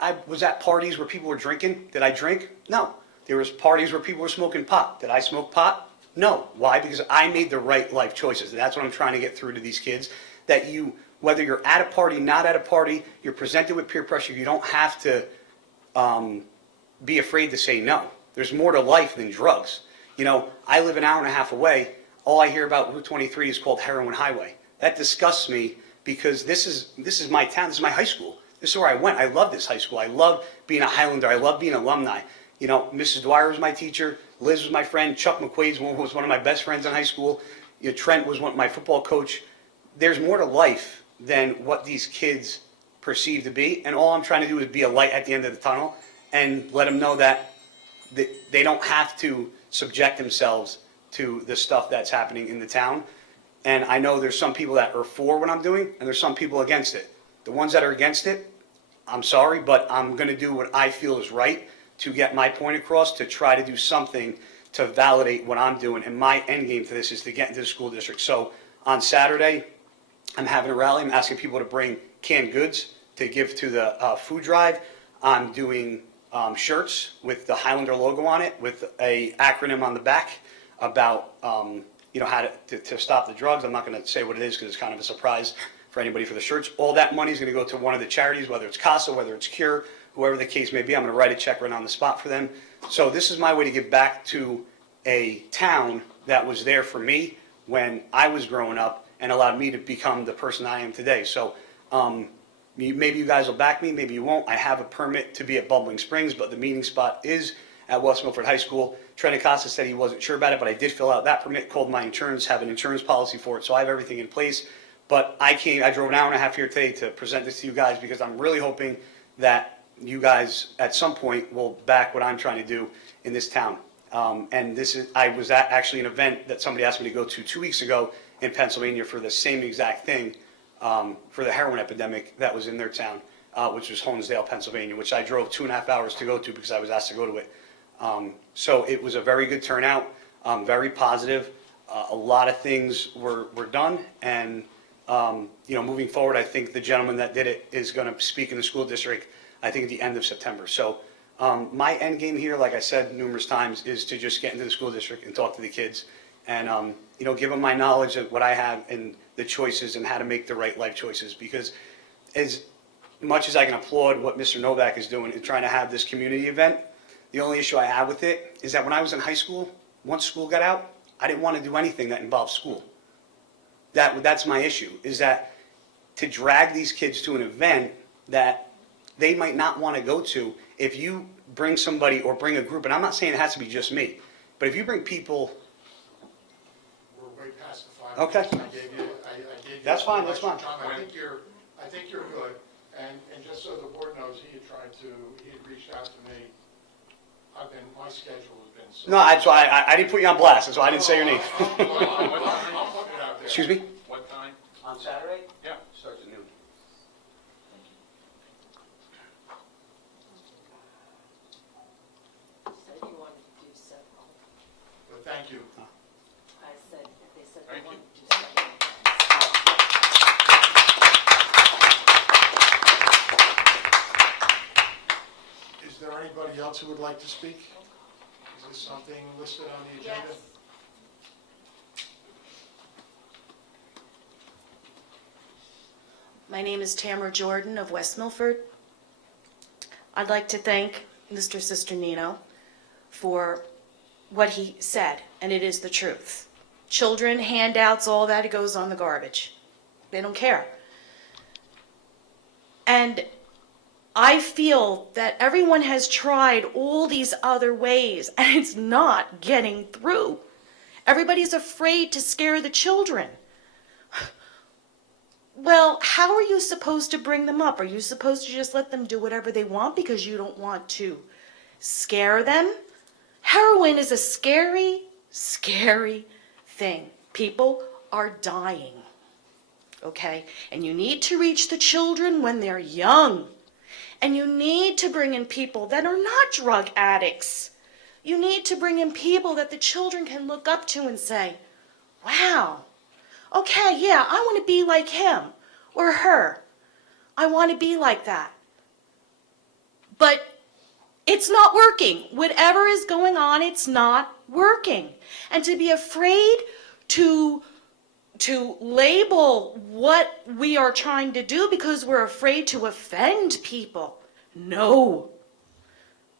I was at parties where people were drinking. Did I drink? No. There was parties where people were smoking pot. Did I smoke pot? No. Why? Because I made the right life choices. And that's what I'm trying to get through to these kids. That whether you're at a party, not at a party, you're presented with peer pressure, you don't have to be afraid to say no. There's more to life than drugs. I live an hour and a half away. All I hear about Route 23 is called Heroin Highway. That disgusts me because this is my town. This is my high school. This is where I went. I love this high school. I love being a Highlander. I love being an alumni. Mrs. Dwyer was my teacher, Liz was my friend, Chuck McQuaid was one of my best friends in high school, Trent was my football coach. There's more to life than what these kids perceive to be, and all I'm trying to do is be a light at the end of the tunnel and let them know that they don't have to subject themselves to the stuff that's happening in the town. And I know there's some people that are for what I'm doing, and there's some people against it. The ones that are against it, I'm sorry, but I'm going to do what I feel is right to get my point across, to try to do something to validate what I'm doing. And my end game for this is to get into the school district. So on Saturday, I'm having a rally. I'm asking people to bring canned goods to give to the food drive. I'm doing shirts with the Highlander logo on it, with a acronym on the back about how to stop the drugs. I'm not going to say what it is because it's kind of a surprise for anybody for the shirts. All that money is going to go to one of the charities, whether it's CASA, whether it's CURE, whoever the case may be. I'm going to write a check right on the spot for them. So this is my way to give back to a town that was there for me when I was growing up and allowed me to become the person I am today. So maybe you guys will back me, maybe you won't. I have a permit to be at Bubbling Springs, but the meeting spot is at West Milford High School. Trent Acosta said he wasn't sure about it, but I did fill out that permit, called my insurance, have an insurance policy for it, so I have everything in place. But I drove an hour and a half here today to present this to you guys because I'm really hoping that you guys at some point will back what I'm trying to do in this town. And I was at actually an event that somebody asked me to go to 2 weeks ago in Pennsylvania for the same exact thing, for the heroin epidemic that was in their town, which was Honesdale, Pennsylvania, which I drove 2.5 hours to go to because I was asked to go to it. So it was a very good turnout, very positive. A lot of things were done, and moving forward, I think the gentleman that did it is going to speak in the school district, I think at the end of September. So my end game here, like I said numerous times, is to just get into the school district and talk to the kids and give them my knowledge of what I have and the choices and how to make the right life choices. Because as much as I can applaud what Mr. Novak is doing in trying to have this community event, the only issue I have with it is that when I was in high school, once school got out, I didn't want to do anything that involved school. That's my issue, is that to drag these kids to an event that they might not want to go to, if you bring somebody or bring a group, and I'm not saying it has to be just me, but if you bring people. We're way past the 5 Okay. minutes. I gave you That's fine, too that's much fine. time. I think you're good. And just so the board knows, he had reached out to me. My schedule has been so. No, that's why I didn't put you on blast. That's why I didn't say your name. I'm putting it out there. Excuse me? What time? On Saturday? Yeah. Starts at noon. Said you wanted to do several. But thank you. I said, they said they Thank you. wanted to do several. Is there anybody else who would like to speak? Is this something listed on the agenda? Yes. My name is Tamara Jordan of West Milford. I'd like to thank Mr. Cisternino for what he said, and it is the truth. Children, handouts, all that, it goes on the garbage. They don't care. And I feel that everyone has tried all these other ways, and it's not getting through. Everybody's afraid to scare the children. Well, how are you supposed to bring them up? Are you supposed to just let them do whatever they want because you don't want to scare them? Heroin is a scary, scary thing. People are dying, okay? And you need to reach the children when they're young. And you need to bring in people that are not drug addicts. You need to bring in people that the children can look up to and say, wow, okay, yeah, I want to be like him or her. I want to be like that. But it's not working. Whatever is going on, it's not working. And to be afraid to label what we are trying to do because we're afraid to offend people. No.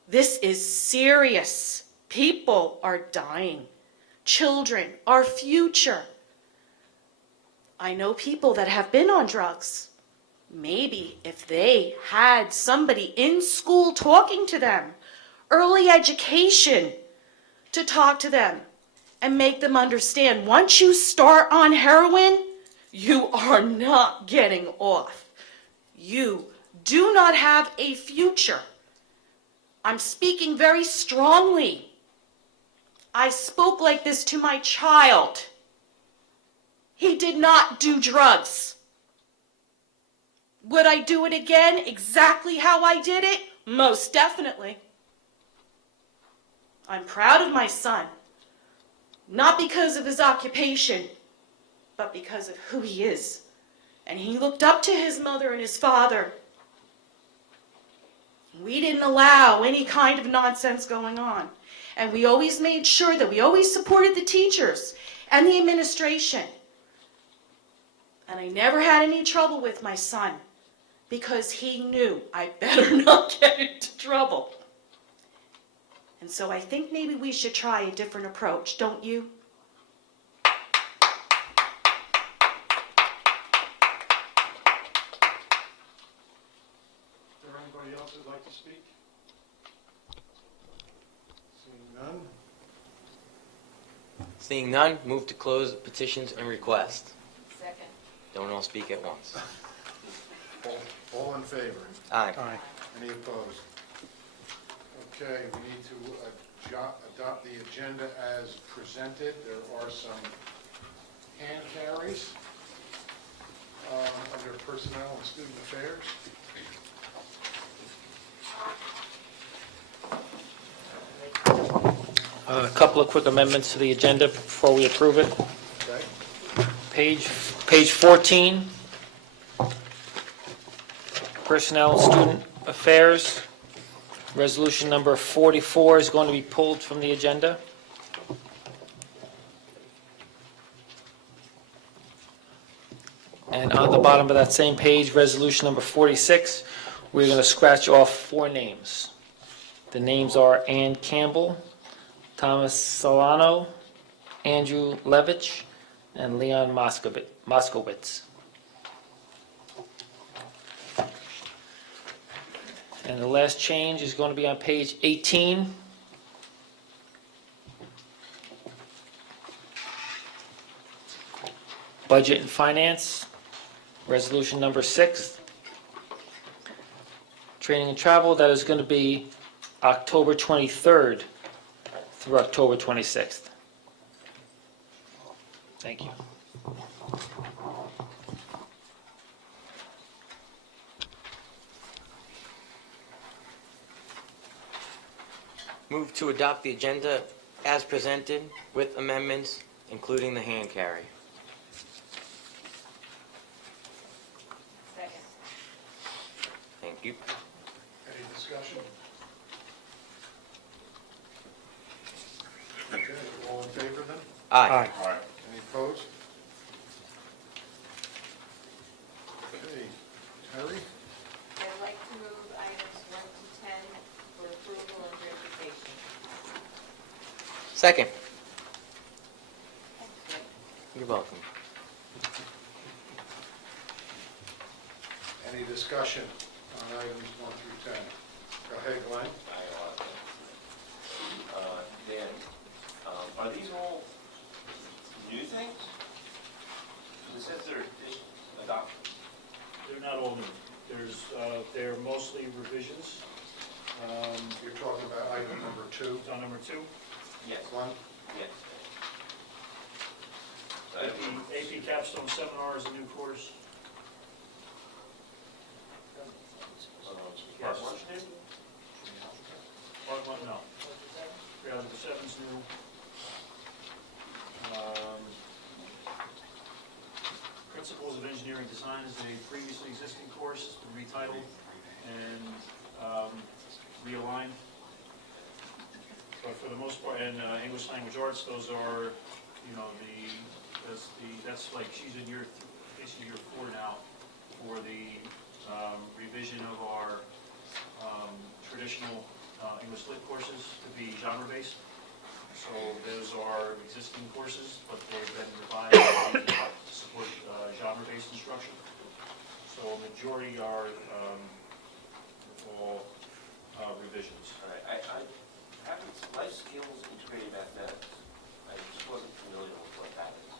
This is serious. People are dying. Children, our future. I know people that have been on drugs. Maybe if they had somebody in school talking to them, early education to talk to them and make them understand once you start on heroin, you are not getting off. You do not have a future. I'm speaking very strongly. I spoke like this to my child. He did not do drugs. Would I do it again exactly how I did it? Most definitely. I'm proud of my son, not because of his occupation, but because of who he is. And he looked up to his mother and his father. We didn't allow any kind of nonsense going on. And we always made sure that we always supported the teachers and the administration. And I never had any trouble with my son because he knew I better not get into trouble. And so I think maybe we should try a different approach, don't you? Is there anybody else who'd like to speak? Seeing none? Seeing none, move to close petitions and requests. Second. Don't all speak at once. All in favor? Aye. Any opposed? Okay, we need to adopt the agenda as presented. There are some hand carries under personnel and student affairs. A couple of quick amendments to the agenda before we approve it. Okay? Page 14, Personnel and Student Affairs. Resolution number 44 is going to be pulled from the agenda. And on the bottom of that same page, resolution number 46, we're going to scratch off 4 names. The names are Ann Campbell, Thomas Solano, Andrew Levitch, and Leon Moskowitz. And the last change is going to be on page 18. Budget and Finance, resolution number 6. Training and Travel, that is going to be October 23rd through October 26th. Thank you. Move to adopt the agenda as presented with amendments, including the hand carry. Second. Thank you. Any discussion? Okay, all in favor then? Aye. Any opposed? Okay, Terry? I'd like to move items 1 to 10 for approval and verification. Second. You're welcome. Any discussion on items 1 through 10? Go ahead, Glenn. Dan, are these all new things? It says they're adopted. They're not all new. They're mostly revisions. You're talking about item number 2, On number 2, Yes. Glenn? Yes. AP Capstone Seminar is a new course. Part 1's new? Part 1, no. 307's new. Principles of Engineering Design is a previously existing course, it's been retitled and realigned. But for the most part, and English Language Arts, those are, that's like, she's in basically year 4 now for the revision of our traditional English Lit courses to be genre-based. So those are existing courses, but they've been revised to support genre-based instruction. So a majority are all revisions. All right, I haven't, life skills integrated mathematics. I just wasn't familiar with what that is.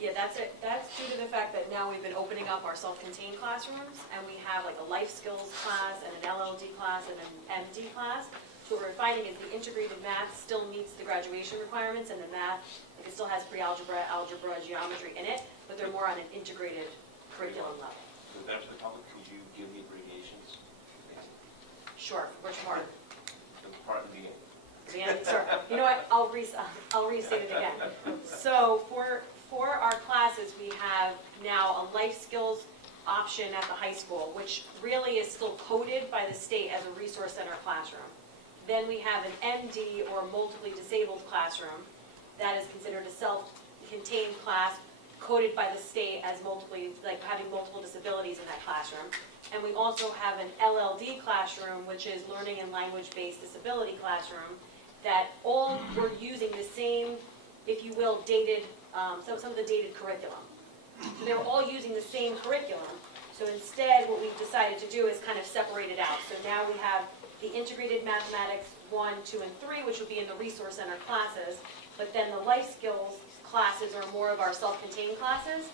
Yeah, that's it. That's due to the fact that now we've been opening up our self-contained classrooms, and we have like a life skills class and an LLD class and an MD class. So what we're finding is the integrated math still meets the graduation requirements, and the math, like it still has pre-algebra, algebra, geometry in it, but they're more on an integrated curriculum level. For the benefit of the public, could you give the abbreviations? Sure, which part? The part in the beginning. Sorry, you know what, I'll restate it again. So for our classes, we have now a life skills option at the high school, which really is still coded by the state as a resource center classroom. Then we have an MD or multiply disabled classroom that is considered a self-contained class coded by the state as like having multiple disabilities in that classroom. And we also have an LLD classroom, which is learning and language-based disability classroom, that all were using the same, if you will, dated, some of the dated curriculum. So they were all using the same curriculum. So instead, what we've decided to do is kind of separate it out. So now we have the integrated mathematics 1, 2, and 3, which will be in the resource center classes. But then the life skills classes, or more of our self-contained classes,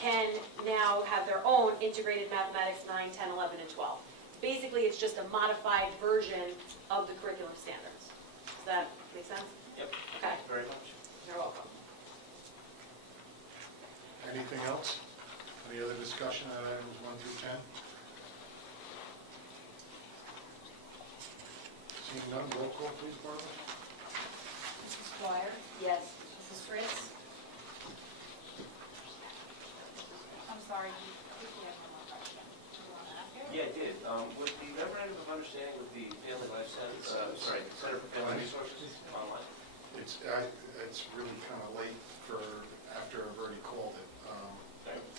can now have their own integrated mathematics 9, 10, 11, and 12. Basically, it's just a modified version of the curriculum standards. Does that make sense? Yep. Okay. Thank you very much. You're welcome. Anything else? Any other discussion on items 1 through 10? Seeing none, roll call please, Barbara. Mrs. Dwyer? Yes. Mrs. Fritz? I'm sorry, you have one more question. You want to ask her? Yeah, I did. With the memorandum of understanding with the Family Life Center, Center for Family Resources online? It's really kind of late for, after I've already called it.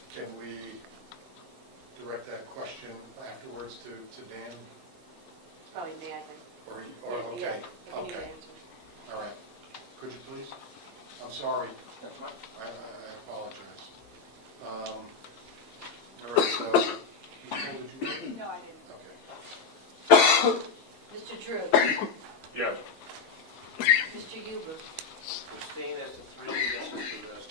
Can we direct that question afterwards to Dan? Probably me, I think. Or Yeah, okay, if you need okay, an answer. all right. Could you please? I'm sorry, That's fine. I apologize. All right, so, Nicole, did you? No, I didn't. Okay. Mr. Drew? Yes. Mr. Huber? Abstain as to 3, yes as to the rest.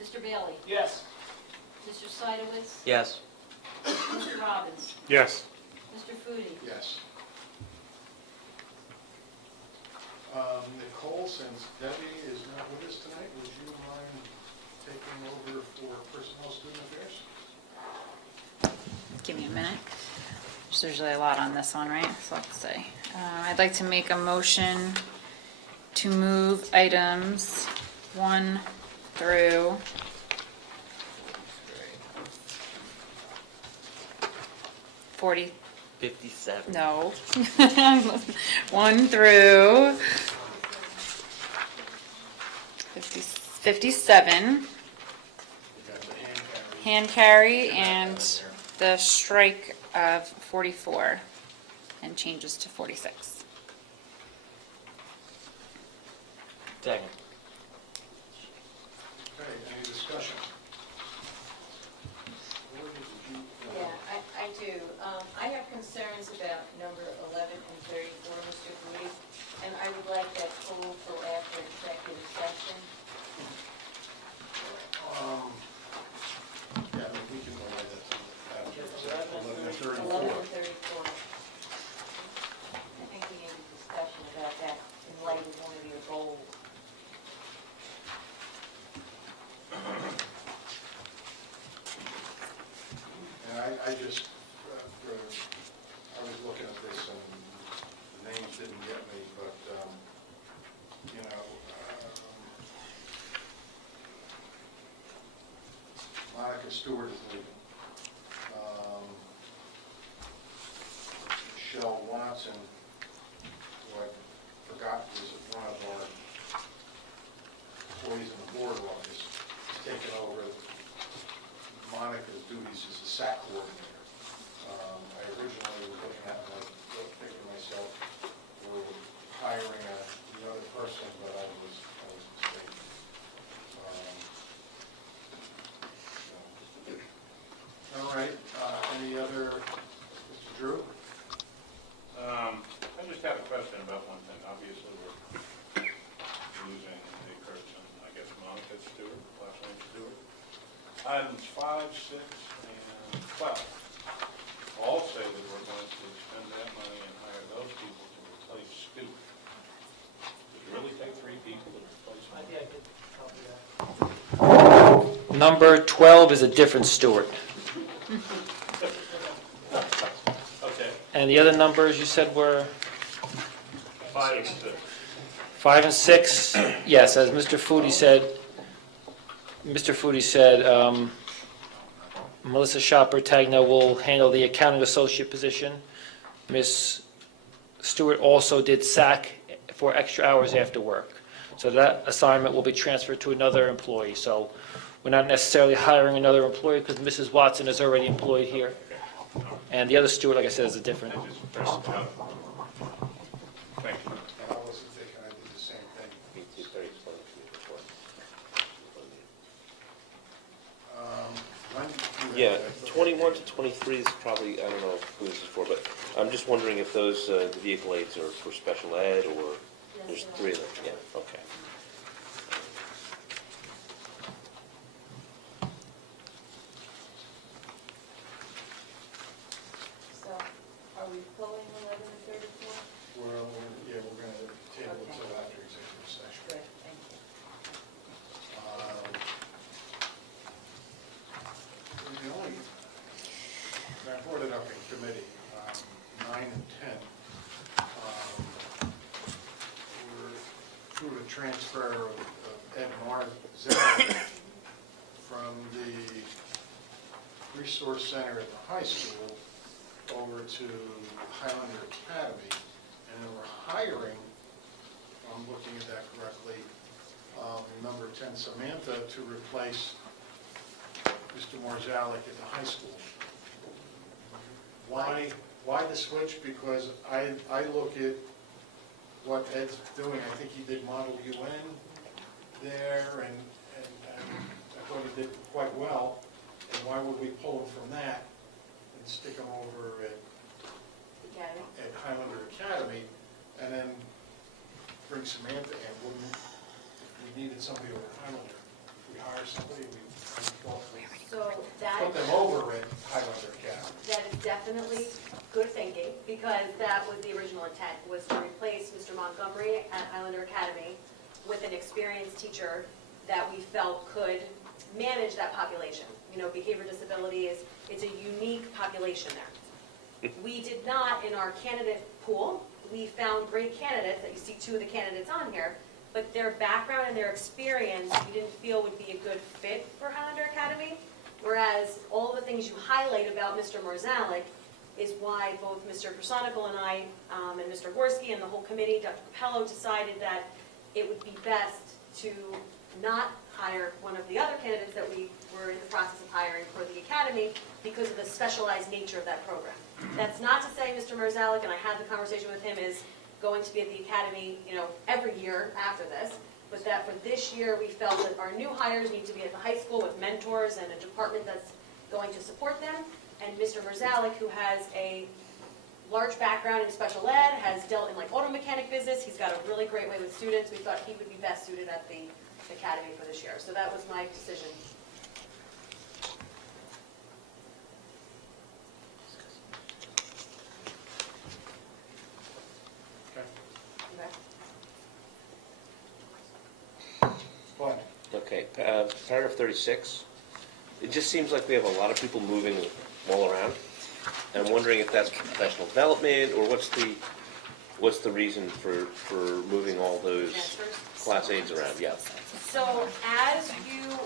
Mr. Bailey? Yes. Mr. Seidowitz? Yes. Mr. Robbins? Yes. Mr. Foodie? Yes. Nicole, since Debbie is not with us tonight, would you mind taking over for Personnel Student Affairs? Give me a minute. There's usually a lot on this one, right? So let's see. I'd like to make a motion to move items 1 through 40. 57. No. 1 through 57. You got the Hand carry and the strike of 44 and changes to 46. Second. Okay, any discussion? Yeah, I do. I have concerns about number 11 and 34, Mr. Foodie, and I would like that pulled for after executive session. Yeah, I mean, we can go right after 11 and 34. 11 and 34. I think we need a discussion about that in light of one of your goals. And I just, I was looking at this and the names didn't get me, but, you know, Monica Stewart is leaving. Michelle Watson, who I forgot was one of our employees in the board office, has taken over Monica's duties as a SAC coordinator. I originally was looking at, and I was thinking to myself, we're hiring another person, but I was mistaken. All right, items 5, 6, and 12 all say that we're going to spend that money and hire those people to replace Stu. Did you really take 3 people to replace him? I think I could copy that. Number 12 is a different Stewart. Okay. And the other numbers you said were 5 and 6. 5 and 6? Yes, as Mr. Foodie said, Melissa Shopper-Tagna will handle the accounting associate position. Ms. Stewart also did SAC for extra hours after work. So that assignment will be transferred to another employee. So we're not necessarily hiring another employee because Mrs. Watson is already employed here. And the other Stewart, like I said, is a different person. Thank you. And I wasn't thinking I did the same thing. When you Yeah, have- 21 to 23 is probably, I don't know who this is for, but I'm just wondering if those, the vehicle aids are for special ed, or there's 3 of them, yeah, okay. So are we pulling 11 and 34? Well, yeah, we're going to table it until after executive session. Good, thank you. The only, I brought it up in committee, 9 and 10. We're through the transfer of Ed Marzell from the Resource Center at the high school over to Highlander Academy, and then we're hiring, if I'm looking at that correctly, number 10 Samantha to replace Mr. Marzalek at the high school. Why the switch? Because I look at what Ed's doing. I think he did Model UN there, and I thought he did quite well. And why would we pull him from that and stick him over at Highlander Academy, and then bring Samantha in? Wouldn't, if we needed somebody over at Highlander, if we hire somebody, we So that, put them over at Highlander Academy. that is definitely good thinking, because that was the original intent, was to replace Mr. Montgomery at Highlander Academy with an experienced teacher that we felt could manage that population. You know, behavior disability it's a unique population there. We did not, in our candidate pool, we found great candidates, that you see 2 of the candidates on here, but their background and their experience, we didn't feel would be a good fit for Highlander Academy. Whereas all the things you highlight about Mr. Marzalek is why both Mr. Personical and I, and Mr. Gorski and the whole committee, Dr. Capello, decided that it would be best to not hire one of the other candidates that we were in the process of hiring for the academy because of the specialized nature of that program. That's not to say Mr. Marzalek, and I had the conversation with him, is going to be at the academy, you know, every year after this, but that for this year, we felt that our new hires need to be at the high school with mentors and a department that's going to support them. And Mr. Marzalek, who has a large background in special ed, has dealt in like auto mechanic business, he's got a really great way with students, we thought he would be best suited at the academy for this year. So that was my decision. Fine. Okay, paragraph 36, it just seems like we have a lot of people moving all around. I'm wondering if that's professional development, or what's the reason for moving all those Transfers? class aides around, yeah. So as you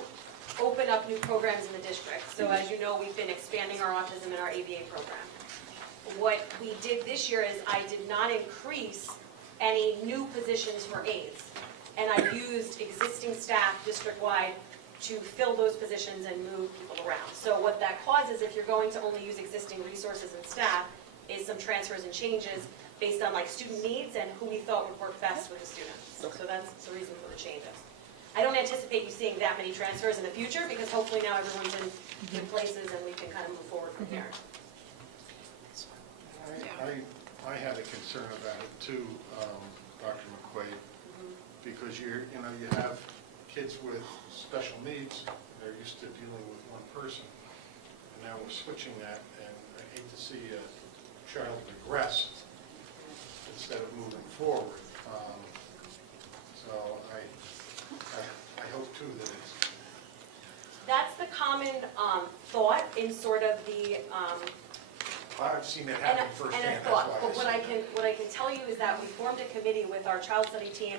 open up new programs in the district, so as you know, we've been expanding our autism and our ABA program. What we did this year is I did not increase any new positions for aides. And I used existing staff district-wide to fill those positions and move people around. So what that causes, if you're going to only use existing resources and staff, is some transfers and changes based on like student needs and who we thought would work best with the students. So that's the reason for the changes. I don't anticipate you seeing that many transfers in the future, because hopefully now everyone's in good places and we can kind of move forward from here. I had a concern about it too, Dr. McQuaid, because you have kids with special needs, they're used to dealing with one person. And now we're switching that, and I hate to see a child regress instead of moving forward. So I hope too that it's, That's the common thought in sort of the, I've seen it and happen a firsthand, that's thought. why But I said it. what I can tell you is that we formed a committee with our child study team,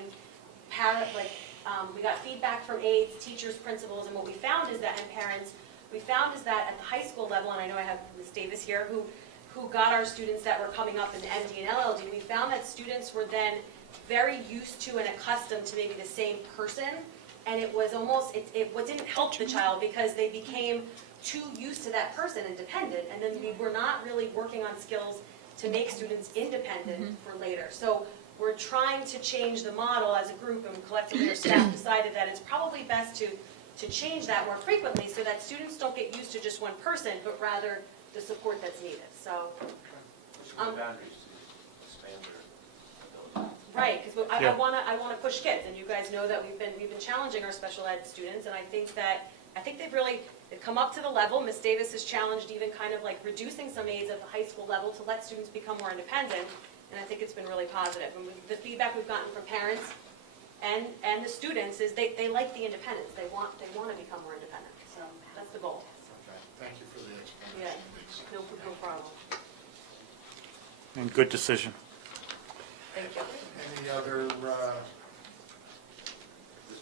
we got feedback from aides, teachers, principals, and what we found is that, and parents, we found is that at the high school level, and I know I have Ms. Davis here, who got our students that were coming up in MD and LLD, we found that students were then very used to and accustomed to maybe the same person, and it was almost, what didn't help the child because they became too used to that person and dependent, and then we were not really working on skills to make students independent for later. So we're trying to change the model as a group, and collectively our staff decided that it's probably best to change that more frequently so that students don't get used to just one person, but rather the support that's needed, so. Boundaries to expand their ability. Right, because I wanna push kids, and you guys know that we've been challenging our special ed students, and I think they've come up to the level. Ms. Davis has challenged even kind of like reducing some aids at the high school level to let students become more independent, and I think it's been really positive. And the feedback we've gotten from parents and the students is they like the independence. They want to become more independent, so that's the goal. Okay, thank you for the Yeah, explanation. no problem. And good decision. Thank you. Any other, This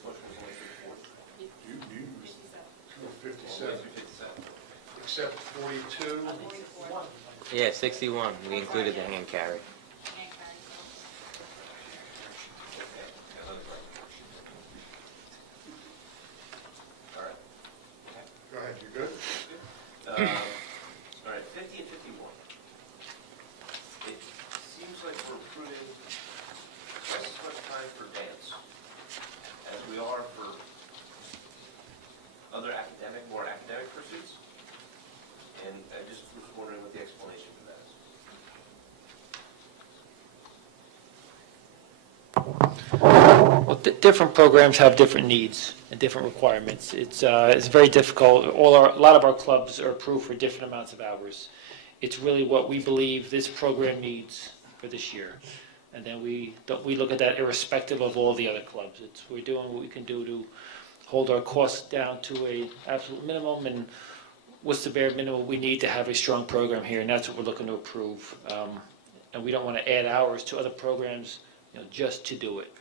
motion was only for the 257, 4th. except 42? Yeah, 61, we included the hand carry. All right. Go ahead, you good? All right, 50 and 51. It seems like we're approving twice as much time for dance as we are for other more academic pursuits. And I just was wondering what the explanation for that is. Well, different programs have different needs and different requirements. It's very difficult. A lot of our clubs are approved for different amounts of hours. It's really what we believe this program needs for this year. And then we look at that irrespective of all the other clubs. We're doing what we can do to hold our costs down to a absolute minimum, and what's the bare minimum we need to have a strong program here, and that's what we're looking to approve. And we don't want to add hours to other programs, just to do it.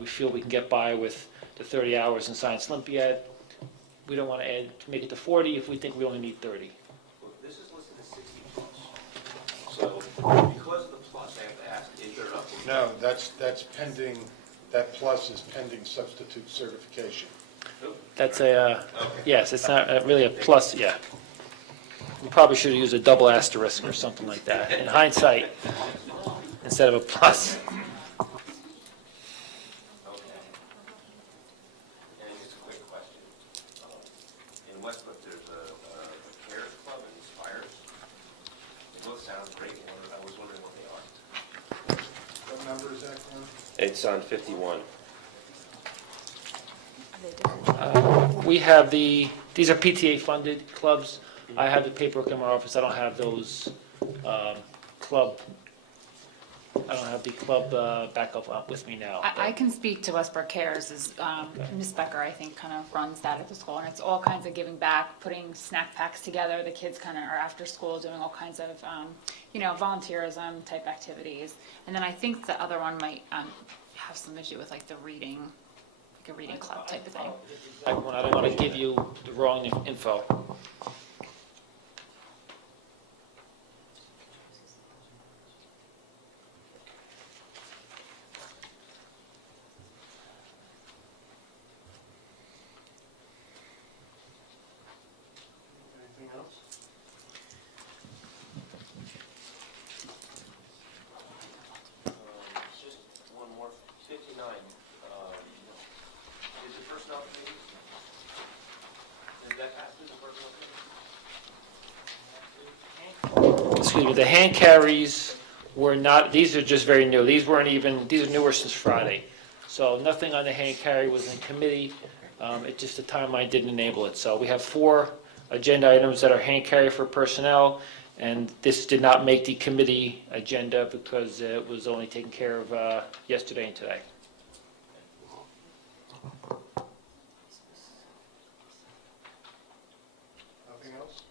We feel we can get by with the 30 hours in Science Olympiad. We don't want to make it to 40 if we think we only need 30. Well, this is listed as 60 plus. So because of the plus, I have to ask, is there an upward? No, that's pending, that plus is pending substitute certification. That's yes, it's not really a plus, yeah. We probably should have used a double asterisk or something like that, in hindsight, instead of a plus. Okay. And just a quick question. In Westbrook, there's a CARES Club and Inspires. They both sound great. I was wondering what they are. What number is that, Glenn? It's on 51. We have these are PTA funded clubs. I have the paperwork in my office. I don't have those club, I don't have the club backup with me now. I can speak to Westbrook Cares, as Ms. Becker, I think, kind of runs that at the school, and it's all kinds of giving back, putting snack packs together. The kids kind of are after school doing all kinds of, volunteerism type activities. And then I think the other one might have something to do with like the reading, like a reading club type of thing. I don't want to give you the wrong info. Anything else? Just one more, 59. Is the personnel committee, did that pass through the personnel committee? Excuse me, the hand carries were not, these are just very new. These are newer since Friday. So nothing on the hand carry was in committee. The timeline didn't enable it. So we have 4 agenda items that are hand carry for personnel, and this did not make the committee agenda because it was only taken care of yesterday and today. Nothing else?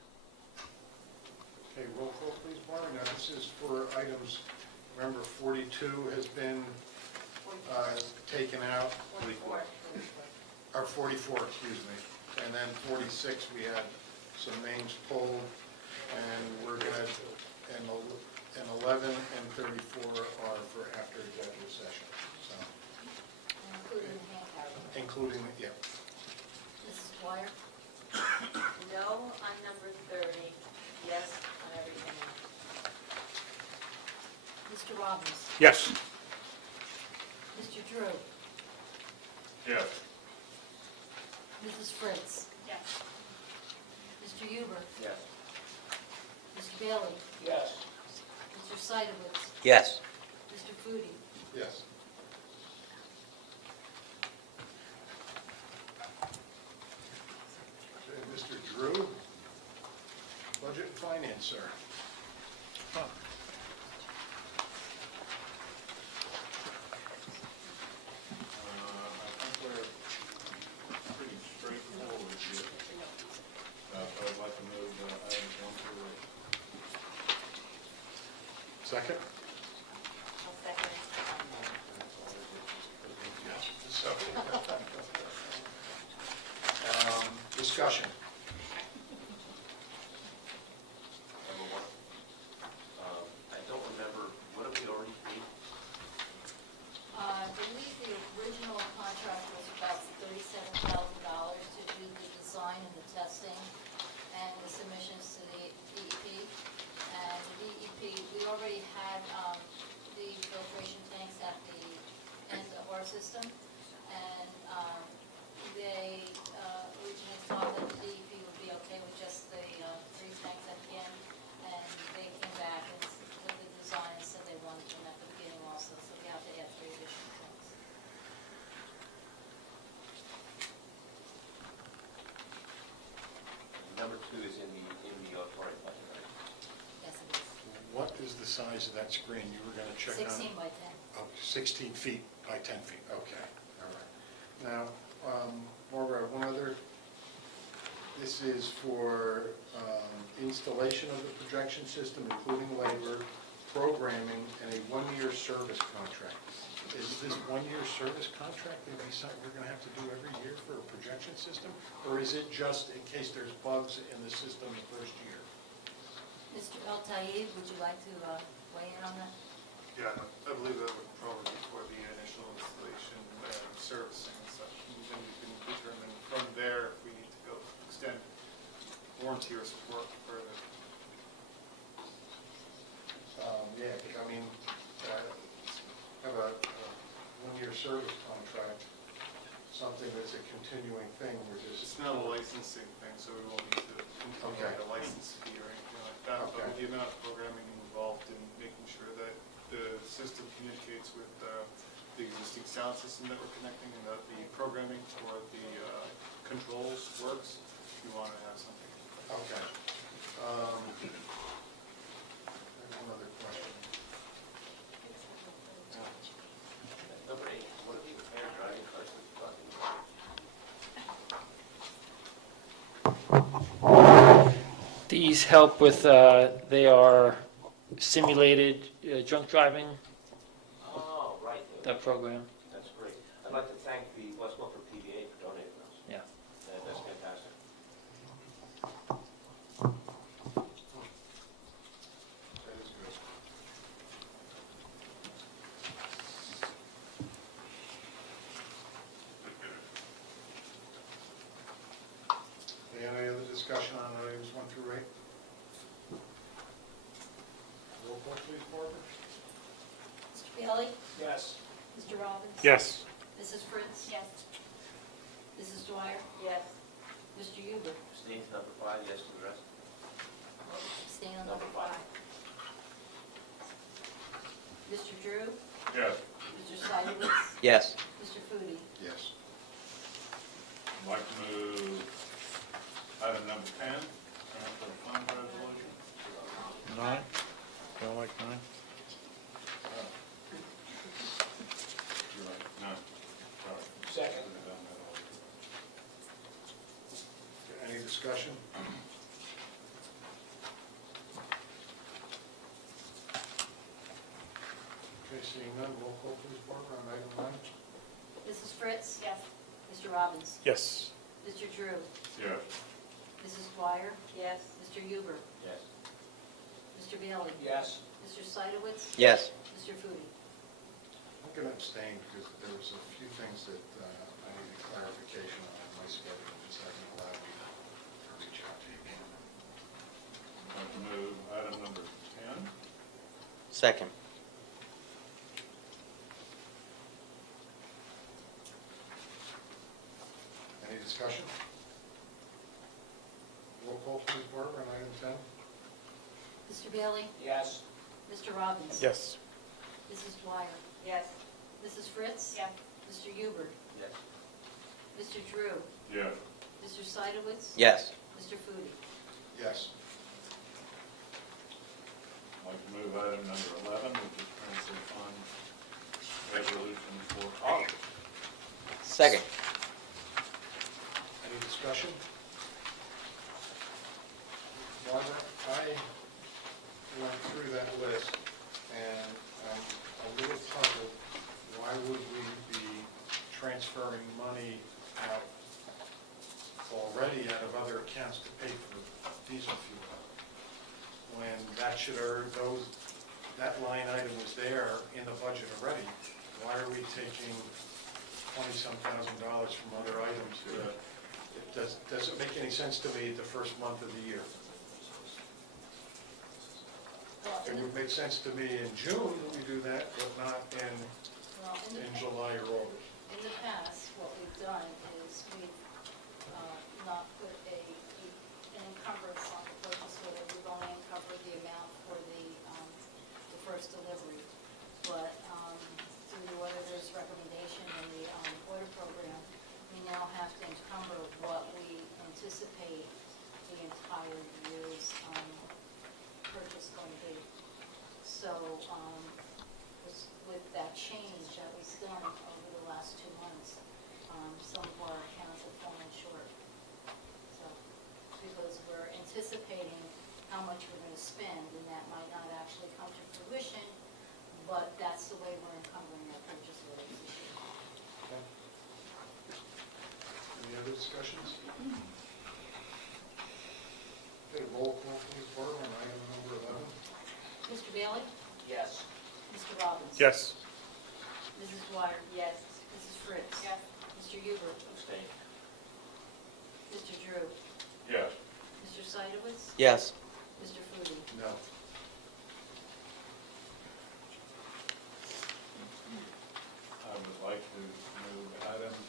Okay, roll call, please, Barbara. Now, this is for items, remember, 42 has been taken out, 44. or 44, excuse me. And then 46, we had some names pulled, and we're going to, and 11 and 34 are for after executive session, so, Including the hand carry. including, yeah. Mrs. Dwyer? No on number 30, yes on everything else. Mr. Robbins? Yes. Mr. Drew? Yes. Mrs. Fritz? Yes. Mr. Huber? Yes. Mr. Bailey? Yes. Mr. Seidowitz? Yes. Mr. Foodie? Yes. Okay, Mr. Drew, Budget and Finance, sir. I think we're pretty straightforward here. So I'd like to move items 1 through 8. Second? I'll second. So, discussion. Number 1. I don't remember, what have we already paid? I believe the original contract was about $37,000 to do the design and the testing and the submissions to the DEP. And the DEP, we already had the filtration tanks at the end of our system. And they originally thought that the DEP would be okay with just the 3 tanks at the end. And they came back and with the design and said they wanted them at the beginning also, so we have to add 3 additional tanks. Number 2 is in the auditorium budget, right? Yes, it is. What is the size of that screen? You were going to check on? 16 by 10. Oh, 16 feet by 10 feet, okay, all right. Now, Barbara, one other, this is for installation of the projection system, including labor, programming, and a 1-year service contract. Is this 1-year service contract going to be something we're going to have to do every year for a projection system? Or is it just in case there's bugs in the system the first year? Mr. El Tayeb, would you like to weigh in on that? Yeah, I believe that would probably be for the initial installation and servicing and such. And then you can determine from there if we need to go extend warranty or support further. Yeah, because I mean, have a 1-year service contract, something that's a continuing thing, we're just. It's not a licensing thing, so we won't need to continue like a license fee or anything like that. But with the amount of programming involved in making sure that the system communicates with the existing sound system that we're connecting and that the programming for the controls works, we want to have something. Okay. One other question. Number 8, what are the impaired driving cars that we're talking about? These help with, they are simulated drunk driving, Oh, right. that program. That's great. I'd like to thank the West Milford PBA for donating those. Yeah. That's fantastic. That is good. Any other discussion on items 1 through 8? Roll call, please, Barbara. Mr. Bailey? Yes. Mr. Robbins? Yes. Mrs. Fritz? Yes. Mrs. Dwyer? Yes. Mr. Huber? Abstain to number 5, yes to the rest. Abstain on number 5. Mr. Drew? Yes. Mr. Seidowitz? Yes. Mr. Foodie? Yes. I'd like to move item number 10, transfer fund resolution. 9? Don't like 9? You're right, no, sorry. Second. Any discussion? Okay, seeing none, roll call please, Barbara, on item 9. Mrs. Fritz? Yes. Mr. Robbins? Yes. Mr. Drew? Yes. Mrs. Dwyer? Yes. Mr. Huber? Yes. Mr. Bailey? Yes. Mr. Seidowitz? Yes. Mr. Foodie? I'm going to abstain because there was a few things that I needed clarification on my schedule, just haven't allowed me to reach out to you. I'd like to move item number 10. Second. Any discussion? Roll call please, Barbara, on item 10. Mr. Bailey? Yes. Mr. Robbins? Yes. Mrs. Dwyer? Yes. Mrs. Fritz? Yes. Mr. Huber? Yes. Mr. Drew? Yes. Mr. Seidowitz? Yes. Mr. Foodie? Yes. I'd like to move item number 11, which is transfer fund resolution for August. Second. Any discussion? Barbara, I went through that list, and I'm a little puzzled. Why would we be transferring money out already out of other accounts to pay for diesel fuel? When that that line item was there in the budget already, why are we taking $20-some thousand from other items? Does it make any sense to me the first month of the year? Well, It would make sense to me in June that we do that, but not in July or August. In the past, what we've done is we've not put an encumbrance on the purchase order. We've only encumbered the amount for the first delivery. But through the auditor's recommendation and the order program, we now have to encumber what we anticipate the entire year's purchase going to be. So with that change that was done over the last 2 months, some of our accounts have fallen short. So, because we're anticipating how much we're going to spend, and that might not actually come to fruition, but that's the way we're encumbering our purchase orders this year. Okay. Any other discussions? Okay, roll call please, Barbara, on item number 11. Mr. Bailey? Yes. Mr. Robbins? Yes. Mrs. Dwyer? Yes. Mrs. Fritz? Yes. Mr. Huber? Abstain. Mr. Drew? Yes. Mr. Seidowitz? Yes. Mr. Foodie? No. I would like to move items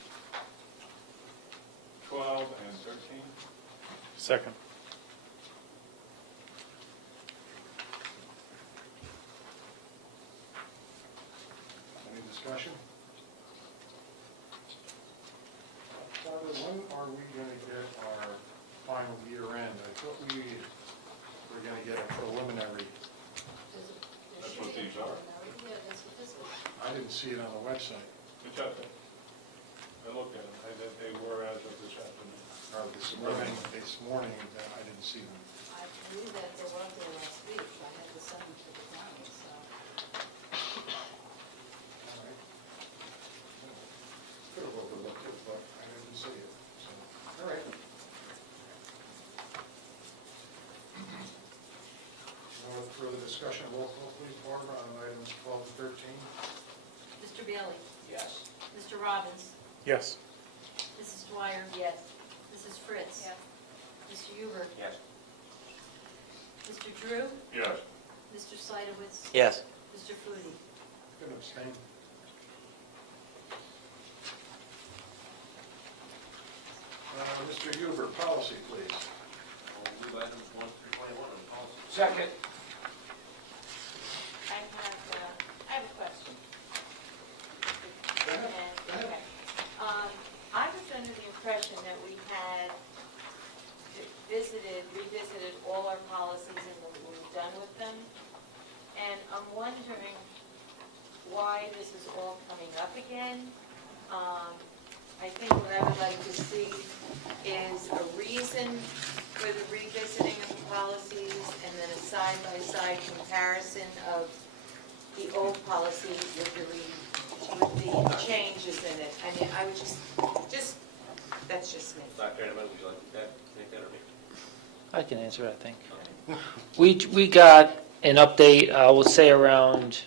12 and 13. Second. Any discussion? Father, when are we going to get our final year end? I thought we were going to get a preliminary. That's what these are. Yeah, that's what this is. I didn't see it on the website, Which I think, I looked at them, they were as of this afternoon. or this morning, that I didn't see them. I believe that they were up there last week. I had to send them to the county, so. All right. Could have overlooked it, but I didn't see it, so, all right. No further discussion, roll call please, Barbara, on items 12 to 13. Mr. Bailey? Yes. Mr. Robbins? Yes. Mrs. Dwyer? Yes. Mrs. Fritz? Yes. Mr. Huber? Yes. Mr. Drew? Yes. Mr. Seidowitz? Yes. Mr. Foodie? Good abstain. Mr. Huber, policy, please. I'll move items 1 through 21 on policy. Second. I have a question. Go ahead. Okay. I was under the impression that revisited all our policies and we're done with them. And I'm wondering why this is all coming up again. I think what I would like to see is a reason for the revisiting of the policies and then a side-by-side comparison of the old policy with the changes in it. I mean, I would just, that's just me. Dr. Edelman, would you like to take that or me? I can answer it, I think. We got an update, I would say around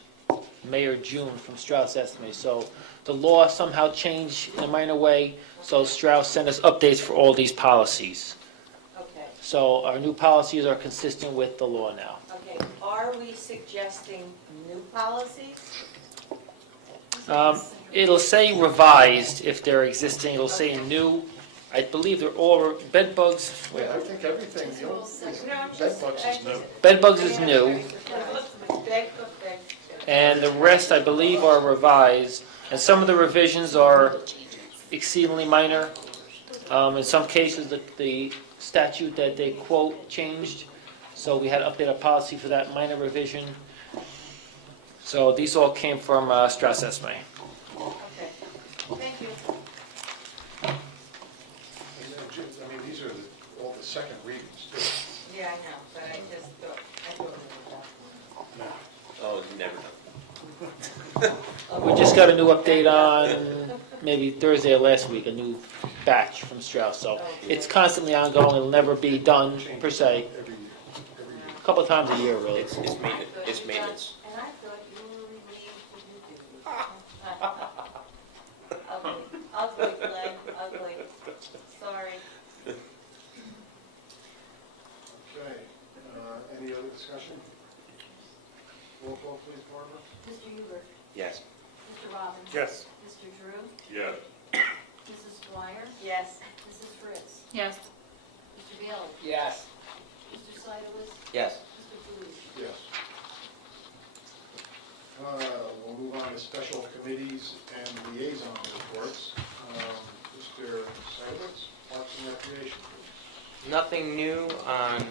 May or June from Strauss Estimate. So the law somehow changed in a minor way, so Strauss sent us updates for all these policies. Okay, So our new policies are consistent with the law now. okay. Are we suggesting new policies? It'll say revised if they're existing, it'll say new. I believe they're all, bed bugs, wait, I think everything, the old, bed bugs is new. bed bugs is new, and the rest, I believe, are revised. And some of the revisions are exceedingly minor. In some cases, the statute that they quote changed, so we had to update our policy for that minor revision. So these all came from Strauss Esme. Okay, thank you. I mean, these are all the second readings, too. Yeah, I know, but I thought we were done. Oh, it's never done. We just got a new update on maybe Thursday or last week, a new batch from Strauss. So it's constantly ongoing, it'll never be done per se. A couple of times a year, really. It's maintenance. It's maintenance. And I thought you were relieved to do this. Ugly, Glenn, ugly. Sorry. Okay, any other discussion? Roll call, please, Barbara. Mr. Huber? Yes. Mr. Robbins? Yes. Mr. Drew? Yes. Mrs. Dwyer? Yes. Mrs. Fritz? Yes. Mr. Bailey? Yes. Mr. Seidowitz? Yes. Mr. Booth? Yes. We'll move on to special committees and liaison reports. Mr. Seidowitz, Parks and Recreation. Nothing new on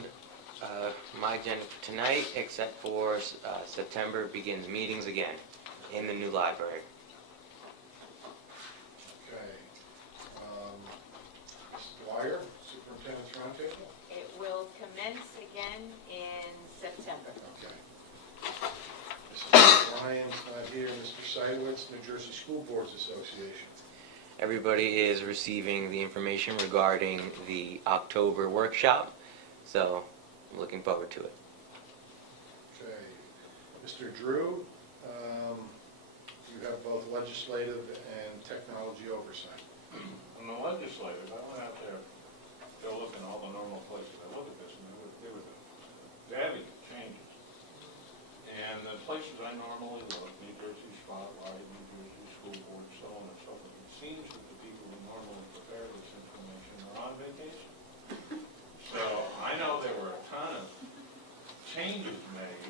my agenda for tonight, except for September begins meetings again in the new library. Okay. Ms. Dwyer, Superintendent's Roundtable. It will commence again in September. Okay. Mrs. Ryan's not here. Mr. Seidowitz, New Jersey School Boards Association. Everybody is receiving the information regarding the October workshop, so I'm looking forward to it. Okay. Mr. Drew, you have both legislative and technology oversight. On the legislative, I went out there, go look in all the normal places. I look at this, and there were dramatic changes. And the places I normally look, New Jersey Spotlight, New Jersey School Board, so on and so forth, it seems that the people who normally prepare this information are on vacation. So I know there were a ton of changes made.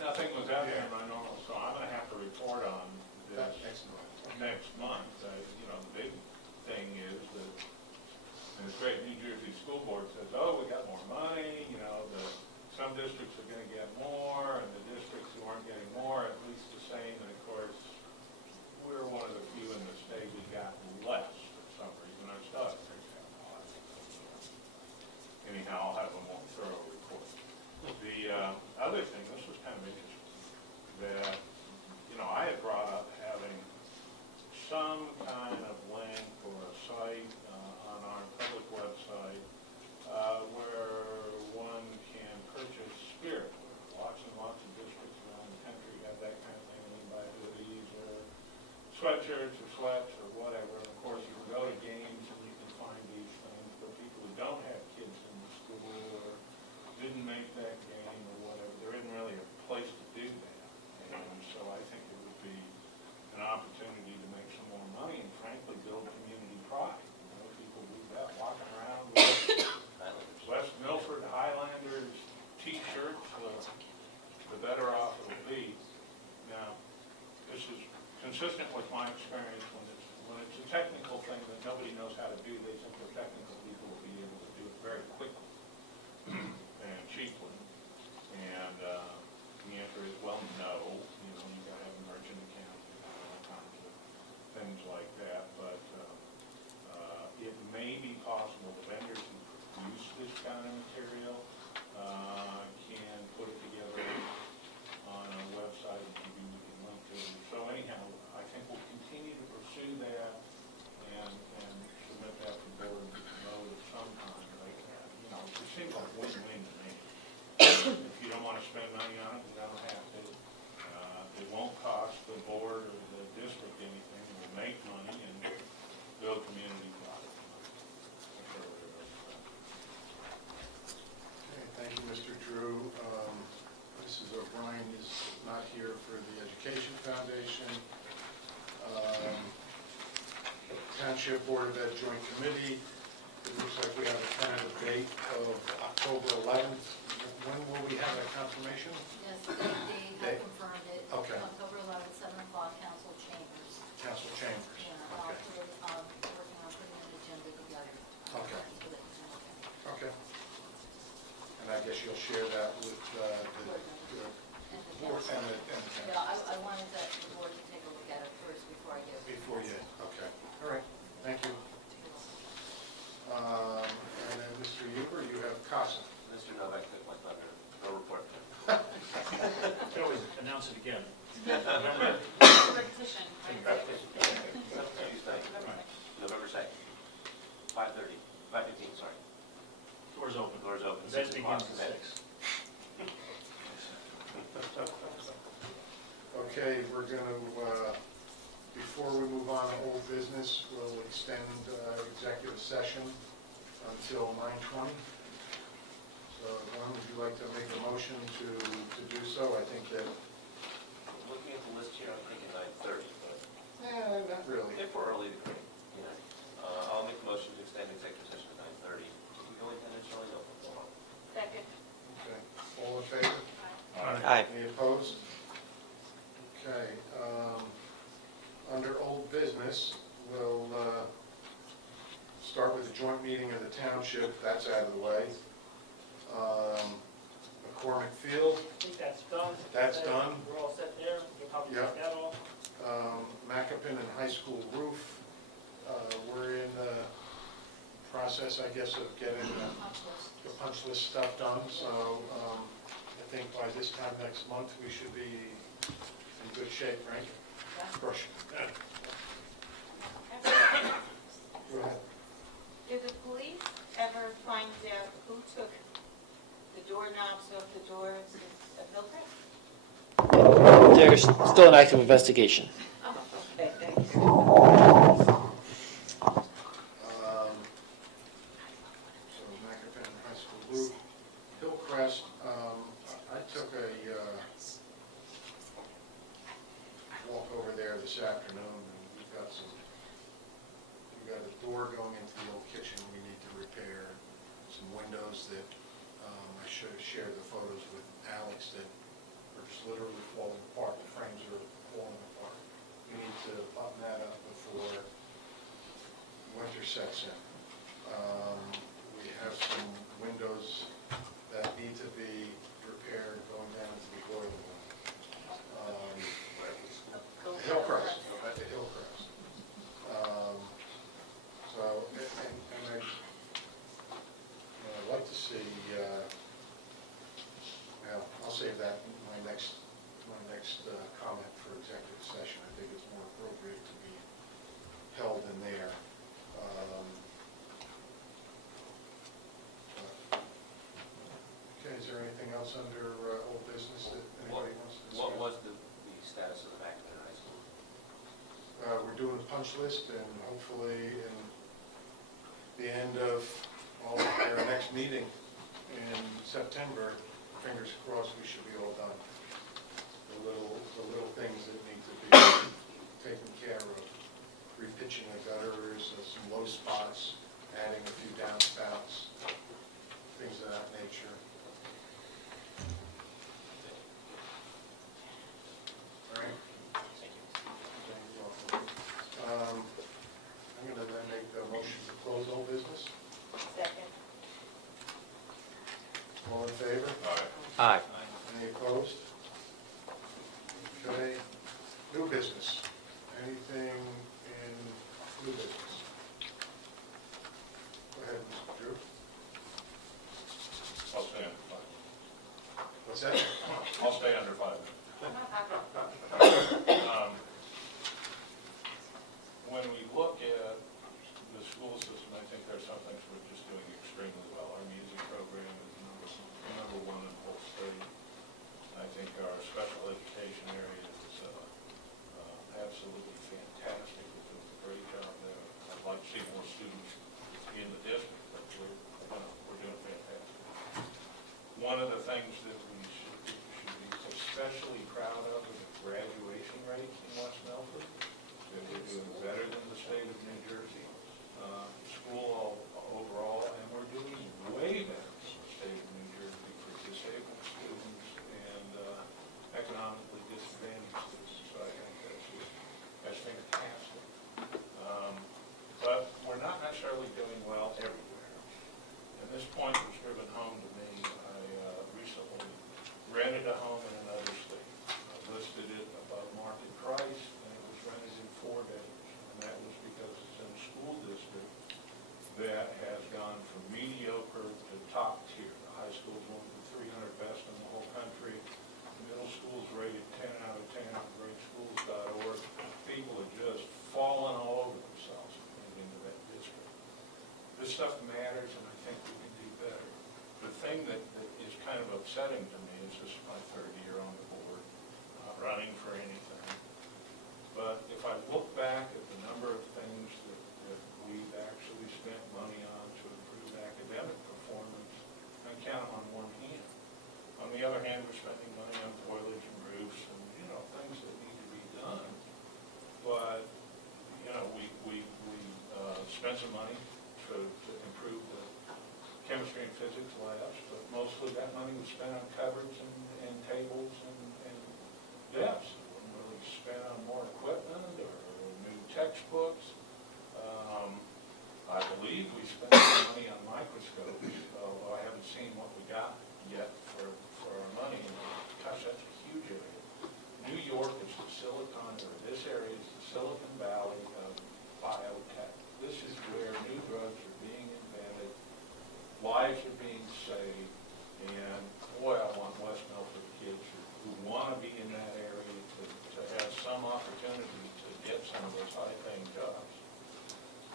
Nothing was out there in my normal, so I'm going to have to report on this Next month. next month. You know, the big thing is that, and it's great, New Jersey School Board says, oh, we got more money, you know, some districts are going to get more, and the districts who aren't getting more, at least the same, and of course, we're one of the few in the state who got less for some reason. I still have to figure out how I anyhow, I'll have a more thorough report. The other thing, this was kind of interesting, that, you know, I had brought up having some kind of link or a site on our public website where one can purchase spirit. Lots and lots of districts around the country have that kind of thing. You can buy hoodies or sweatshirts or sweats or whatever. And of course, you can go to games and you can find these things. But people who don't have kids in the school or didn't make that game or whatever, there isn't really a place to do that. And so I think it would be an opportunity to make some more money and frankly build community pride. You know, people do that, walking around with West Milford Highlanders t-shirts, the better off it'll be. Now, this is consistent with my experience when it's a technical thing that nobody knows how to do. They think the technical people will be able to do it very well. like that, but it may be possible the vendors who produce this kind of material can put it together on a website and maybe we can link to it. So anyhow, I think we'll continue to pursue that and submit that to board mode at some time. Like, it seems like win-win to me. If you don't want to spend money on it, you don't have to. It won't cost the board or the district anything. We'll make money and build community products. Okay, thank you, Mr. Drew. Mrs. O'Brien is not here for the Education Foundation. Township Board of Ed Joint Committee, it looks like we have a tentative date of October 11th. When will we have that confirmation? Yes, they have confirmed it. Okay. October 11th, 7 o'clock, council chambers. Council chambers. Yeah, Okay. working on putting an agenda together. Okay. So that we can look at it. Okay. And I guess you'll share that with the And the board council. and the Yeah, I wanted the board to take a look at it first before I give. before you, okay. All right, thank you. And then Mr. Huber, you have CASA. Mr. Novak took my thunder. No report. You can always announce it again. Repetition. Tuesday, November 2nd, 5:30, 5:15, sorry. Doors open. Doors open. Event 6 o'clock. begins at 6. Okay, we're going to, before we move on to old business, we'll extend executive session until 9:20. So, Glenn, would you like to make a motion to do so? I think that, Looking at the list here, I'm thinking 9:30, but not really. if we're early, I'll make a motion to extend executive session to 9:30. We can go intentionally open. Second. Okay, all in favor? Aye. Any opposed? Okay, under old business, we'll start with the joint meeting of the township, that's out of the way. McCormick Field, I think that's done. That's done. We're all set there. You'll probably Yep. take that off. Macapin and High School roof, we're in the process, I guess, of getting the punch list stuff done, so I think by this time next month, we should be in good shape, right? Brush. Go ahead. Did the police ever find out who took the doorknobs off the doors of Milford? There's still an active investigation. Oh, okay, thank you. So Macapin High School roof, Hillcrest, I took a walk over there this afternoon, and we've got a door going into the old kitchen we need to repair, some windows that I should have shared the photos with Alex that are just literally falling apart, the frames are falling apart. We need to button that up before winter sets in. We have some windows that need to be repaired going down to the boiler room. Hillcrest, at Hillcrest. So, and I'd like to see, well, I'll save that my next comment for executive session. I think it's more appropriate to be held in there. Okay, is there anything else under old business that anybody wants to discuss? What was the status of the Macapin High School? We're doing a punch list, and hopefully in the end of our next meeting in September, fingers crossed, we should be all done. The little things that need to be taken care of, repitching the gutters, some low spots, adding a few downspouts, things of that nature. All right? I'm going to then make a motion to close all business. Second. All in favor? Aye. Any opposed? Okay. New business. Anything in this stuff matters, and I think we can do better. The thing that is kind of upsetting to me is this is my third year on the board, not running for anything. But if I look back at the number of things that we've actually spent money on to improve academic performance, I count them on one hand. On the other hand, we're spending money on toilets and roofs and, things that need to be done. But, we spent some money to improve the chemistry and physics labs, but mostly that money was spent on cupboards and tables and desks. It wasn't really spent on more equipment or new textbooks. I believe we spent some money on microscopes, although I haven't seen what we got yet for our money. Gosh, that's a huge area. New York is the this area is the Silicon Valley of biotech. This is where new drugs are being invented, lives are being saved, and boy, I want West Milford kids who want to be in that area to have some opportunity to get some of those high-paying jobs.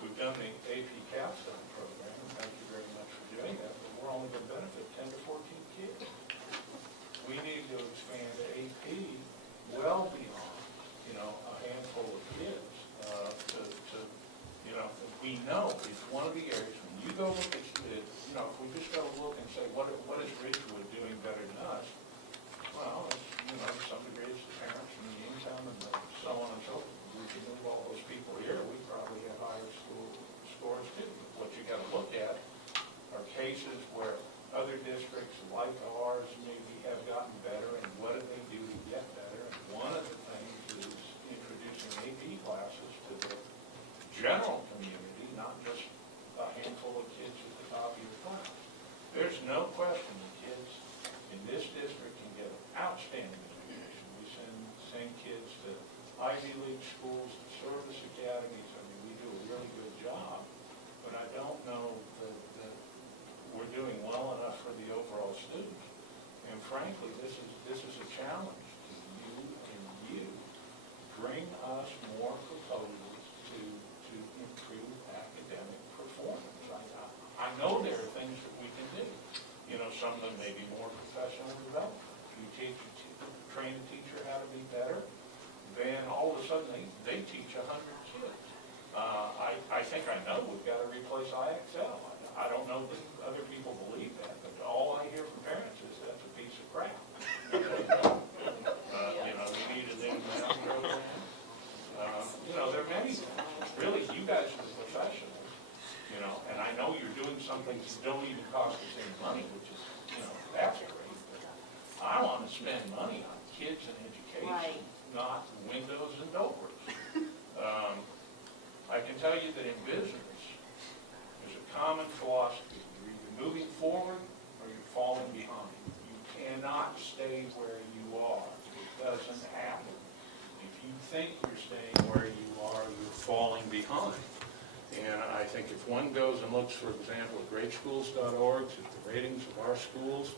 We've done the AP Capstone program, and thank you very much for doing that, but we're only going to benefit 10 to 14 kids. We need to expand AP well beyond, a handful of kids we know it's one of the areas, when you go look at it, if we just go look and say, what is Ridgewood doing better than us? Well, it's, to some degree, it's the parents and the income and so on and so forth. We can move all those people here, we probably have higher scores too. What you got to look at are cases where other districts like ours maybe have gotten better, and what do they do to get better? And one of the things is introducing AP classes to the general community, not just a handful of kids at the top of your class. There's no question that kids in this district can get outstanding education. We send kids to Ivy League schools, to service academies. I mean, we do a really good job, but I don't know that we're doing well enough for the overall students. And frankly, this is a challenge to you and you. Bring us more proposals to improve academic performance. I know there are things that we can do. Some of them may be more professional development. If you train a teacher how to be better, then all of a sudden they teach 100 kids. I think I know we've got to replace IXL. I don't know that other people believe that, but all I hear from parents is that's a piece of crap. We need an in-math program. There are many things. Really, you guys are the professionals, and I know you're doing some things that don't even cost us any money, which is, that's great. But I want to spend money on kids and education, Right. not windows and doors. I can tell you that in business, there's a common philosophy. You're either moving forward or you're falling behind. You cannot stay where you are. It doesn't happen. If you think you're staying where you are, you're falling behind. And I think if one goes and looks, for example, at greatschools.org, at the ratings of our schools,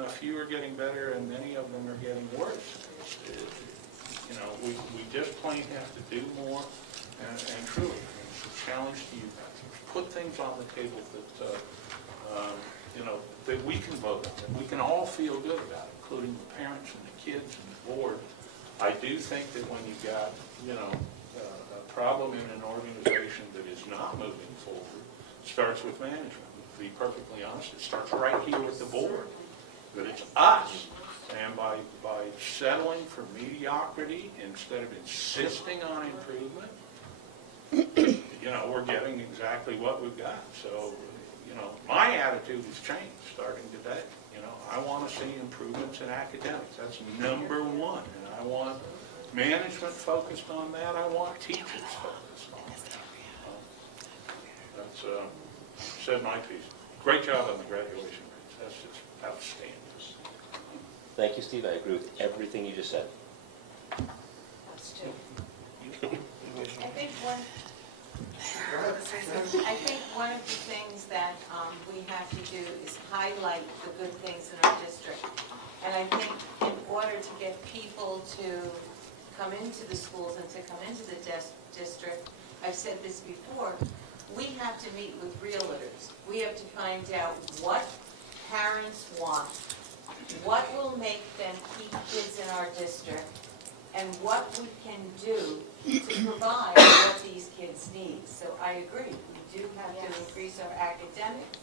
a few are getting better and many of them are getting worse. We just plain have to do more, and truly, it's a challenge to you guys. Put things on the table that we can vote on, that we can all feel good about, including the parents and the kids and the board. I do think that when you've got, a problem in an organization that is not moving forward, it starts with management. To be perfectly honest, it starts right here with the board. That it's us. And by settling for mediocrity instead of insisting on improvement, we're getting exactly what we've got. So, my attitude has changed starting today. I want to see improvements in academics. That's number one. And I want management focused on that. I want teachers focused on that. That's said my piece. Great job on the graduation rates. That's just outstanding. Thank you, Steve. I agree with everything you just said. I think one of the things that we have to do is highlight the good things in our district. And I think in order to get people to come into the schools and to come into the district, I've said this before, we have to meet with realtors. We have to find out what parents want, what will make them keep kids in our district, and what we can do to provide what these kids need. So I agree, we do have to increase our academics,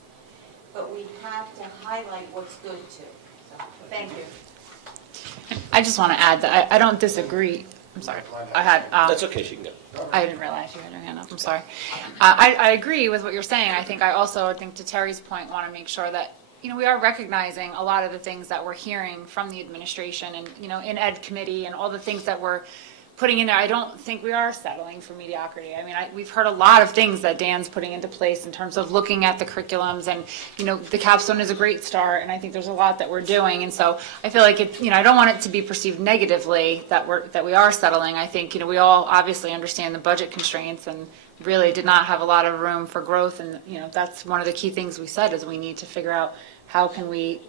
but we have to highlight what's good too. So, thank you. I just want to add that I don't disagree. I'm sorry. I had. That's okay, she can go. I didn't realize you had your hand up. I'm sorry. I agree with what you're saying. I think to Terry's point, want to make sure that, we are recognizing a lot of the things that we're hearing from the administration and, in Ed committee and all the things that we're putting in there. I don't think we are settling for mediocrity. I mean, we've heard a lot of things that Dan's putting into place in terms of looking at the curriculums and, the capstone is a great start and I think there's a lot that we're doing. And so I feel like I don't want it to be perceived negatively that we are settling. I think, we all obviously understand the budget constraints and really did not have a lot of room for growth. And, that's one of the key things we said is we need to figure out how can we,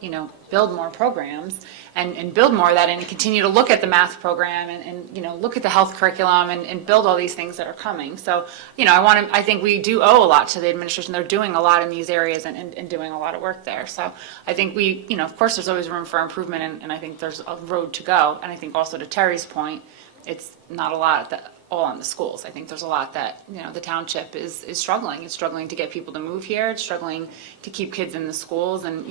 build more programs and build more of that and continue to look at the math program and look at the health curriculum and build all these things that are coming. So, I think we do owe a lot to the administration. They're doing a lot in these areas and doing a lot of work there. So I think we, of course, there's always room for improvement and I think there's a road to go. And I think also to Terry's point, it's not a lot that all on the schools. I think there's a lot that, the township is struggling. It's struggling to get people to move here. It's struggling to keep kids in the schools and,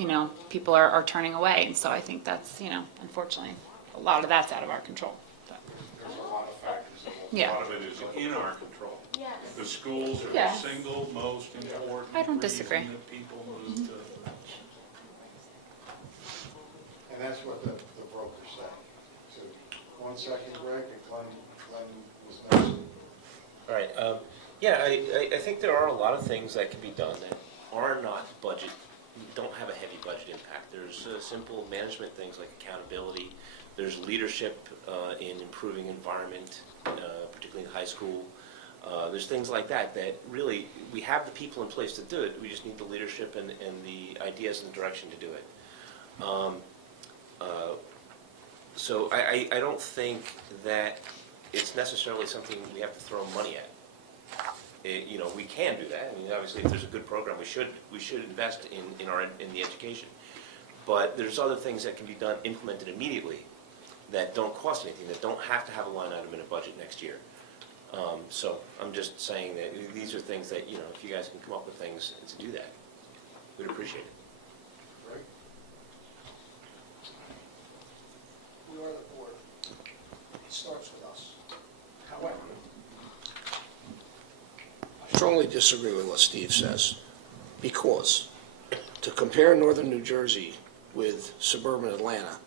people are turning away. And so I think that's, unfortunately, a lot of that's out of our control. But, There's a lot of factors. Yeah. A lot of it is in our control. Yes. The schools are the Yes. single most important I don't disagree. reason that people move to. And that's what the brokers say. So, 1 second, Greg, and Glenn was next. All right, I think there are a lot of things that can be done that are not budget, don't have a heavy budget impact. There's simple management things like accountability. There's leadership in improving environment, particularly in high school. There's things like that really, we have the people in place to do it. We just need the leadership and the ideas and the direction to do it. So I don't think that it's necessarily something we have to throw money at. We can do that. I mean, obviously, if there's a good program, we should invest in the education. But there's other things that can be done, implemented immediately, that don't cost anything, that don't have to have a line item in a budget next year. So I'm just saying that these are things that, if you guys can come up with things to do that, we'd appreciate it. Greg? We are the board. It starts with us. However, I strongly disagree with what Steve says, because to compare northern New Jersey with suburban Atlanta,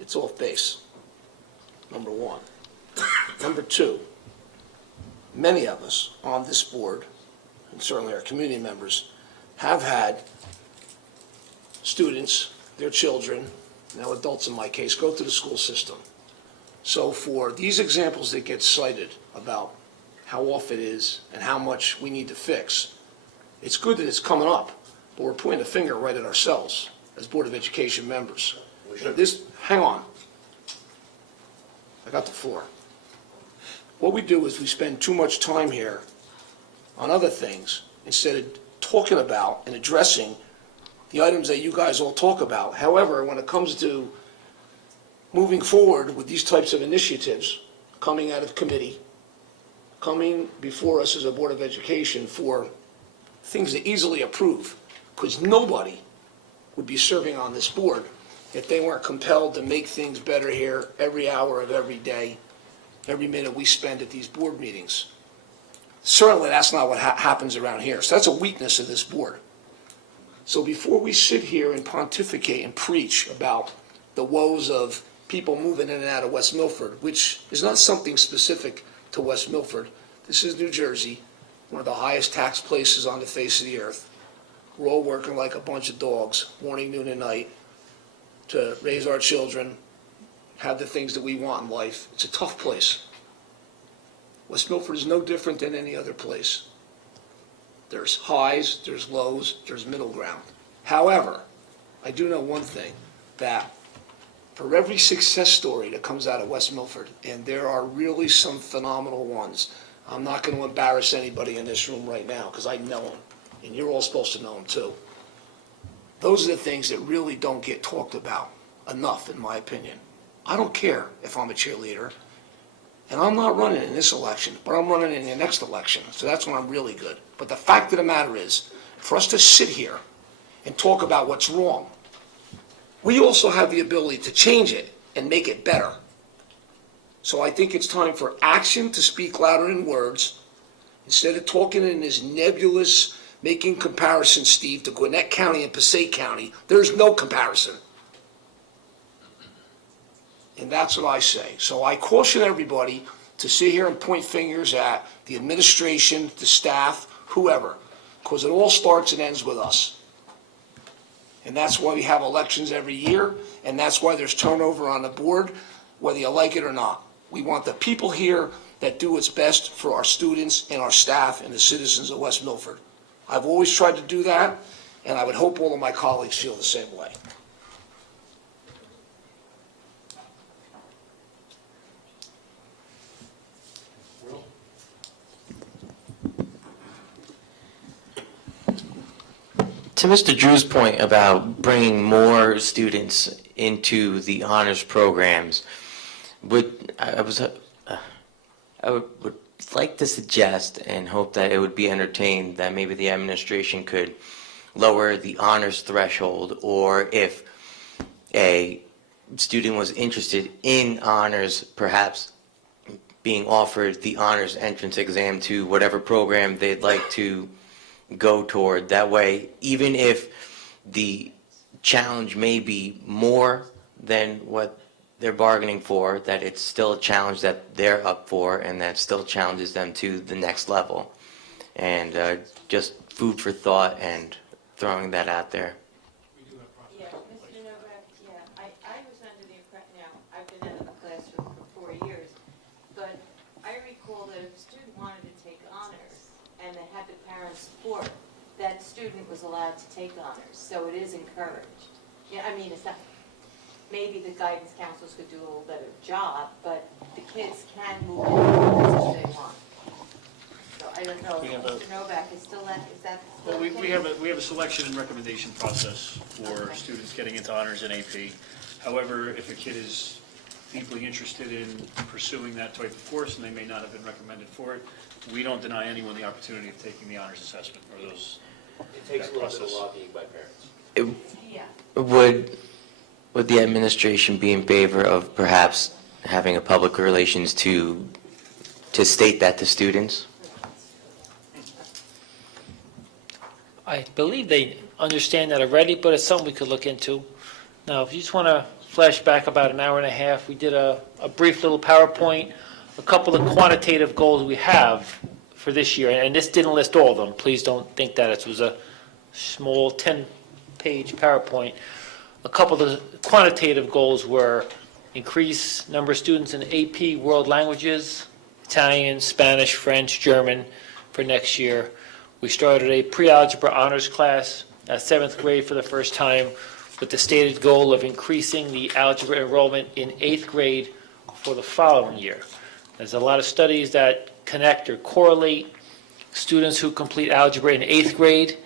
it's off base, number one. Number two, many of us on this board, and certainly our community members, have had students, their children, now adults in my case, go through the school system. So for these examples that get cited about how off it is and how much we need to fix, it's good that it's coming up, but we're pointing a finger right at ourselves as Board of Education members. Hang on. I got the floor. What we do is we spend too much time here on other things instead of talking about and addressing the items that you guys all talk about. However, when it comes to moving forward with these types of initiatives, coming out of committee, coming before us as a Board of Education for things to easily approve, because nobody would be serving on this board if they weren't compelled to make things better here every hour of every day, every minute we spend at these board meetings. Certainly that's not what happens around here. So that's a weakness of this board. So before we sit here and pontificate and preach about the woes of people moving in and out of West Milford, which is not something specific to West Milford. This is New Jersey, one of the highest tax places on the face of the earth. We're all working like a bunch of dogs, morning, noon, and night, to raise our children, have the things that we want in life. It's a tough place. West Milford is no different than any other place. There's highs, there's lows, there's middle ground. However, I do know one thing, that for every success story that comes out of West Milford, and there are really some phenomenal ones, I'm not going to embarrass anybody in this room right now because I know them, and you're all supposed to know them too. Those are the things that really don't get talked about enough, in my opinion. I don't care if I'm a cheerleader, and I'm not running in this election, but I'm running in the next election, so that's when I'm really good. But the fact of the matter is, for us to sit here and talk about what's wrong, we also have the ability to change it and make it better. So I think it's time for action to speak louder than words. Instead of talking in this nebulous, making comparisons, Steve, to Gwinnett County and Passaic County, there's no comparison. And that's what I say. So I caution everybody to sit here and point fingers at the administration, the staff, whoever, because it all starts and ends with us. And that's why we have elections every year, and that's why there's turnover on the board, whether you like it or not. We want the people here that do what's best for our students and our staff and the citizens of West Milford. I've always tried to do that, and I would hope all of my colleagues feel the same way. Will? To Mr. Drew's point about bringing more students into the honors programs, I would like to suggest and hope that it would be entertained that maybe the administration could lower the honors threshold, or if a student was interested in honors, perhaps being offered the honors entrance exam to whatever program they'd like to go toward. That way, even if the challenge may be more than what they're bargaining for, that it's still a challenge that they're up for, and that still challenges them to the next level. And just food for thought and throwing that out there. Yeah, Mr. Novak, I was under the impression, now, I've been in a classroom for 4 years, but I recall that if a student wanted to take honors and they had the parents' support, that student was allowed to take honors, so it is encouraged. Yeah, I mean, it's not, maybe the guidance counselors could do a little better job, but the kids can move into if they want. So I don't know, We have a- Mr. Novak, is that Well, still we okay? have a selection and recommendation process for Okay. students getting into honors and AP. However, if a kid is deeply interested in pursuing that type of course and they may not have been recommended for it, we don't deny anyone the opportunity of taking the honors assessment or those. It takes a that little bit of process. lobbying by parents. Yeah. Would the administration be in favor of perhaps having a public relations to state that to students? I believe they understand that already, but it's something we could look into. Now, if you just want to flash back about an hour and a half, we did a brief little PowerPoint, a couple of quantitative goals we have for this year, and this didn't list all of them. Please don't think that it was a small 10-page PowerPoint. A couple of the quantitative goals were increase number of students in AP world languages, Italian, Spanish, French, German for next year. We started a pre-algebra honors class at 7th grade for the first time with the stated goal of increasing the algebra enrollment in 8th grade for the following year. There's a lot of studies that connect or correlate students who complete algebra in 8th grade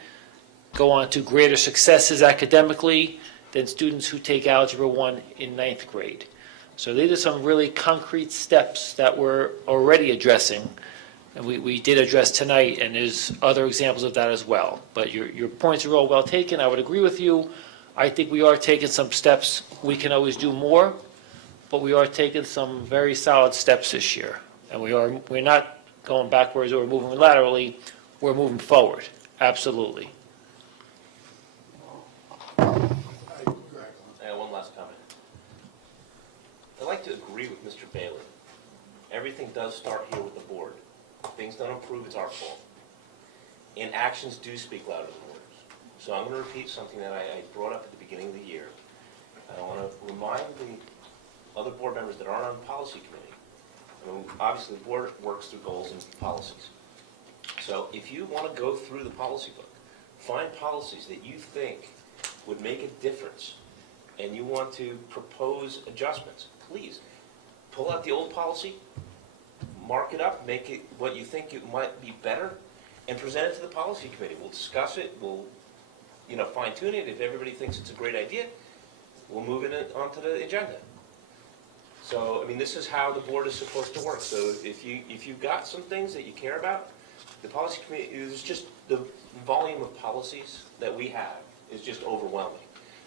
go on to greater successes academically than students who take Algebra 1 in 9th grade. So these are some really concrete steps that we're already addressing, and we did address tonight, and there's other examples of that as well. But your points are all well taken. I would agree with you. I think we are taking some steps. We can always do more, but we are taking some very solid steps this year. And we're not going backwards or moving laterally. We're moving forward. Absolutely. One last comment. I'd like to agree with Mr. Bailey. Everything does start here with the board. If things don't improve, it's our fault. And actions do speak louder than words. So I'm going to repeat something that I brought up at the beginning of the year. I want to remind the other board members that aren't on the policy committee. I mean, obviously, the board works through goals and policies. So if you want to go through the policy book, find policies that you think would make a difference, and you want to propose adjustments, please pull out the old policy, mark it up, make it what you think it might be better, and present it to the policy committee. We'll discuss it, we'll, fine tune it. If everybody thinks it's a great idea, we'll move it onto the agenda. So, I mean, this is how the board is supposed to work. So if you've got some things that you care about, the policy committee is just, the volume of policies that we have is just overwhelming.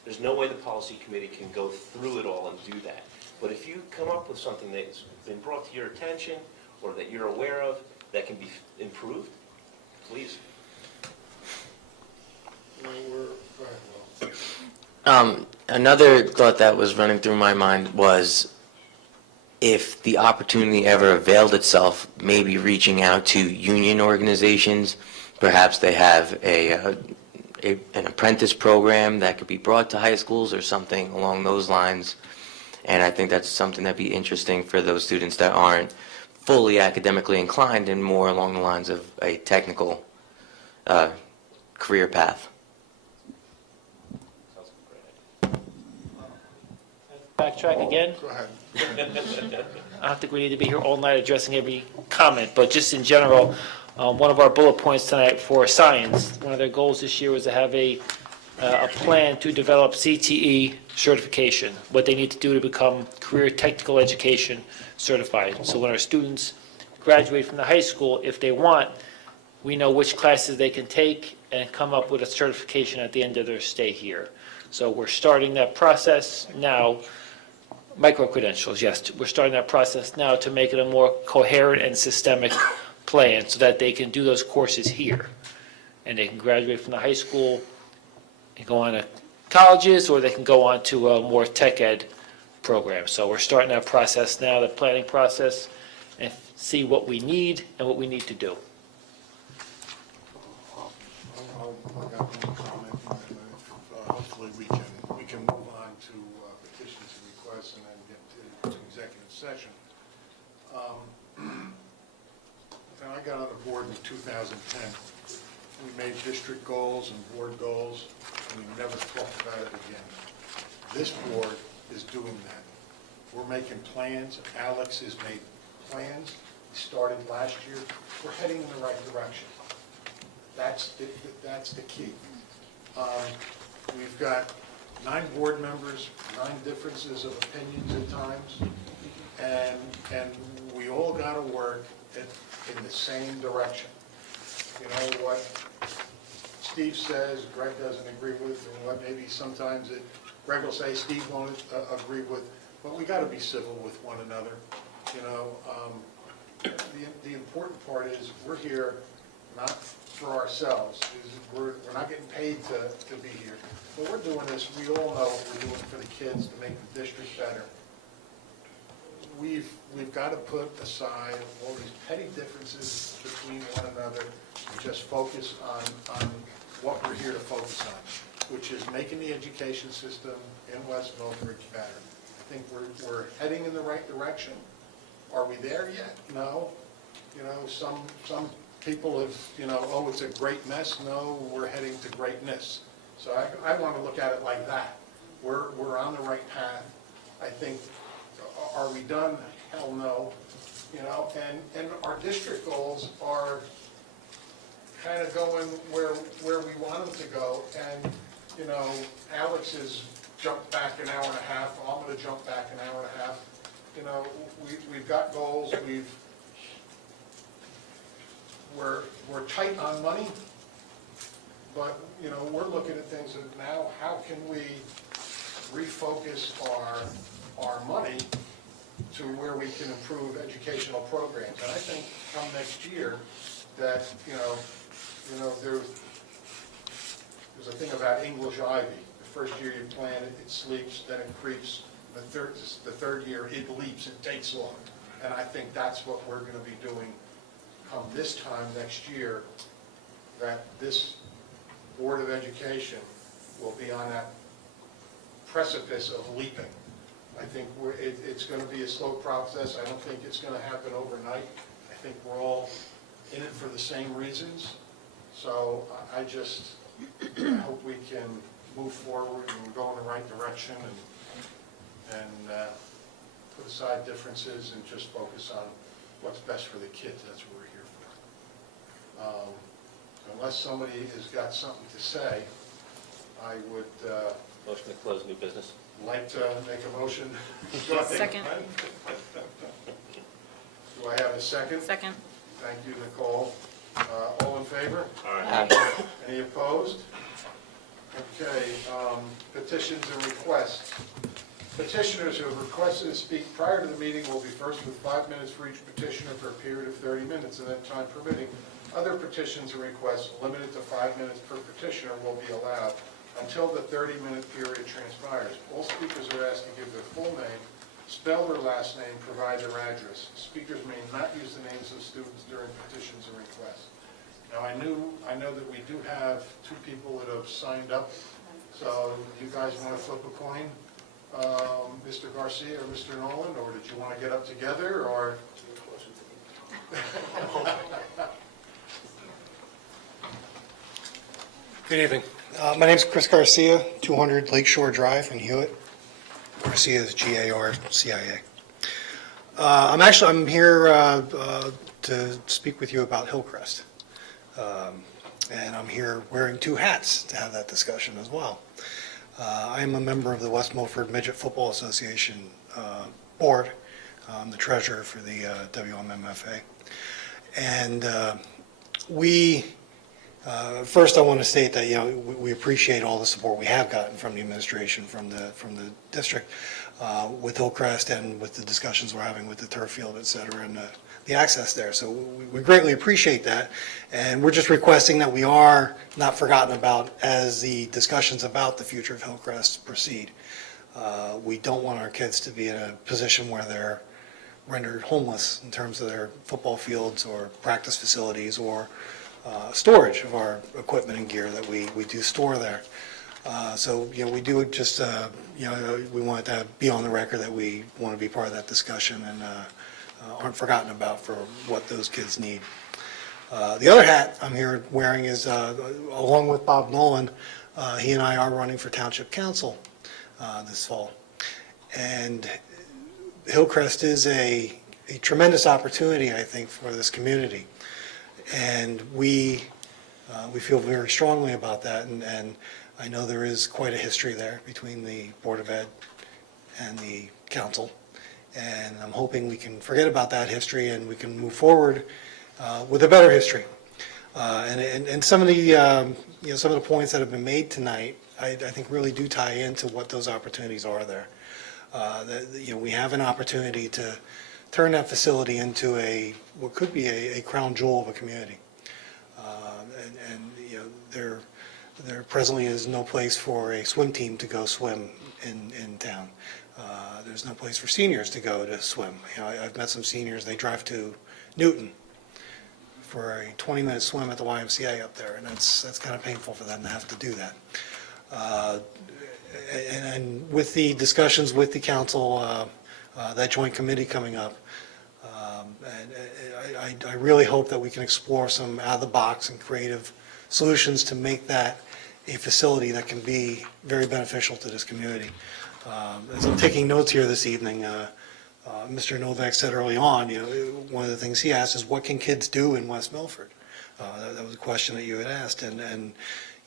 There's no way the policy committee can go through it all and do that. But if you come up with something that's been brought to your attention or that you're aware of that can be improved, please. Another thought that was running through my mind was if the opportunity ever availed itself, maybe reaching out to union organizations, perhaps they have an apprentice program that could be brought to high schools or something along those lines. And I think that's something that'd be interesting for those students that aren't fully academically inclined and more along the lines of a technical career path. Backtrack again. Go ahead. I don't think we need to be here all night addressing every comment, but just in general, one of our bullet points tonight for science, one of their goals this year was to have a plan to develop CTE certification, what they need to do to become career technical education certified. So when our students graduate from the high school, if they want, we know which classes they can take and come up with a certification at the end of their stay here. So we're starting that process now. Micro-credentials, yes, we're starting that process now to make it a more coherent and systemic plan so that they can do those courses here. And they can graduate from the high school and go on to colleges, or they can go on to a more tech ed program. So we're starting that process now, the planning process, and see what we need and what we need to do. I got one comment, and hopefully we can move on to petitions and requests and then get to executive session. When I got on the board in 2010, we made district goals and board goals, and we never talked about it again. This board is doing that. We're making plans. Alex has made plans. He started last year. We're heading in the right direction. That's the key. We've got 9 board members, 9 differences of opinions at times, and we all got to work in the same direction. You know what Steve says, Greg doesn't agree with, and what maybe sometimes Greg will say Steve won't agree with, but we got to be civil with one another. You know, the important part is we're here not for ourselves. We're not getting paid to be here. But we're doing this, we all know what we're doing for the kids to make the district better. We've got to put aside all these petty differences between one another and just focus on what we're here to focus on, which is making the education system in West Milford better. I think we're heading in the right direction. Are we there yet? No. You know, some people have, oh, it's a great mess. No, we're heading to greatness. So I want to look at it like that. We're on the right path. I think, are we done? Hell no. And our district goals are kind of going where we want them to go. And, Alex has jumped back an hour and a half. I'm going to jump back an hour and a half. We've got goals. We're tight on money, but we're looking at things that now, how can we refocus our money to where we can improve educational programs? And I think come next year that there's a thing about English ivy. The first year you plant it, it sleeps, then it creeps. The third year it leaps, it takes off. And I think that's what we're going to be doing come this time next year, that this Board of Education will be on that precipice of leaping. I think it's going to be a slow process. I don't think it's going to happen overnight. I think we're all in it for the same reasons. So I hope we can move forward and go in the right direction and put aside differences and just focus on what's best for the kids. That's what we're here for. Unless somebody has got something to say, I would Motion to close new business. like to make a motion. Second. Do I have a second? Second. Thank you, Nicole. All in favor? Aye. Any opposed? Okay, petitions and requests. Petitioners who have requested to speak prior to the meeting will be first with 5 minutes for each petitioner for a period of 30 minutes, and then time permitting. Other petitions and requests limited to 5 minutes per petitioner will be allowed until the 30-minute period transpires. All speakers are asked to give their full name, spell their last name, provide their address. Speakers may not use the names of students during petitions and requests. Now, I know that we do have 2 people that have signed up, so do you guys want to flip a coin? Mr. Garcia or Mr. Nolan, or did you want to get up together, or? Good evening. My name's Chris Garcia, 200 Lakeshore Drive in Hewitt. Garcia is Garcia. I'm here to speak with you about Hillcrest. And I'm here wearing 2 hats to have that discussion as well. I am a member of the West Milford Midget Football Association board. I'm the treasurer for the WMMFA. And first I want to state that, we appreciate all the support we have gotten from the administration, from the district, with Hillcrest and with the discussions we're having with the turf field, et cetera, and the access there. So we greatly appreciate that. And we're just requesting that we are not forgotten about as the discussions about the future of Hillcrest proceed. We don't want our kids to be in a position where they're rendered homeless in terms of their football fields or practice facilities or storage of our equipment and gear that we do store there. So we do just, we want to be on the record that we want to be part of that discussion and aren't forgotten about for what those kids need. The other hat I'm here wearing is, along with Bob Nolan, he and I are running for Township Council this fall. And Hillcrest is a tremendous opportunity, I think, for this community. And we feel very strongly about that, and I know there is quite a history there between the Board of Ed and the council, and I'm hoping we can forget about that history and we can move forward with a better history. And some of the points that have been made tonight, I think really do tie into what those opportunities are there. We have an opportunity to turn that facility into what could be a crown jewel of a community. There presently is no place for a swim team to go swim in town. There's no place for seniors to go to swim. I've met some seniors, they drive to Newton for a 20-minute swim at the YMCA up there, and that's kind of painful for them to have to do that. And with the discussions with the council, that joint committee coming up, I really hope that we can explore some out-of-the-box and creative solutions to make that a facility that can be very beneficial to this community. As I'm taking notes here this evening, Mr. Novak said early on, one of the things he asked is, what can kids do in West Milford? That was a question that you had asked, and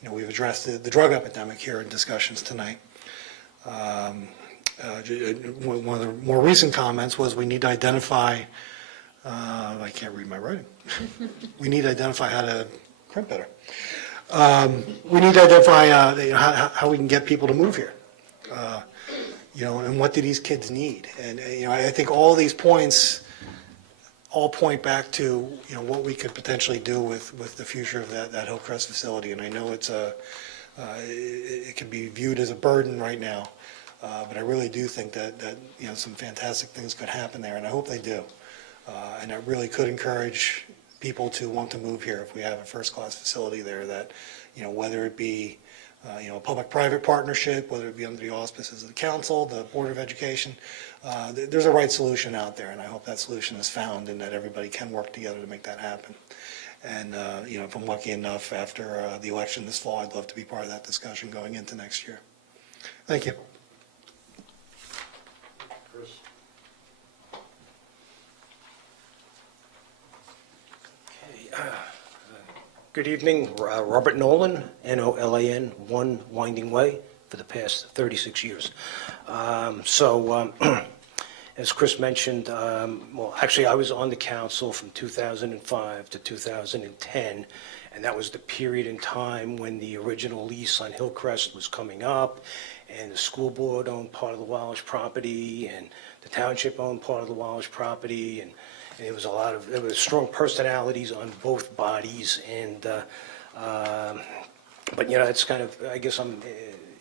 we've addressed the drug epidemic here in discussions tonight. One of the more recent comments was we need to identify, I can't read my writing. We need to identify how to print better. We need to identify how we can get people to move here. And what do these kids need? And I think all these points all point back to what we could potentially do with the future of that Hillcrest facility. And I know it can be viewed as a burden right now, but I really do think that some fantastic things could happen there, and I hope they do. And it really could encourage people to want to move here if we have a first-class facility there that, whether it be a public-private partnership, whether it be under the auspices of the council, the Board of Education, there's a right solution out there, and I hope that solution is found and that everybody can work together to make that happen. And, if I'm lucky enough after the election this fall, I'd love to be part of that discussion going into next year. Thank you. Chris? Good evening, Robert Nolan, Nolan, 1 Winding Way, for the past 36 years. As Chris mentioned, well, actually, I was on the council from 2005 to 2010, and that was the period in time when the original lease on Hillcrest was coming up, and the school board owned part of the Wallish property, and the township owned part of the Wallish property, and there was strong personalities on both bodies, and but it's kind of, I guess I'm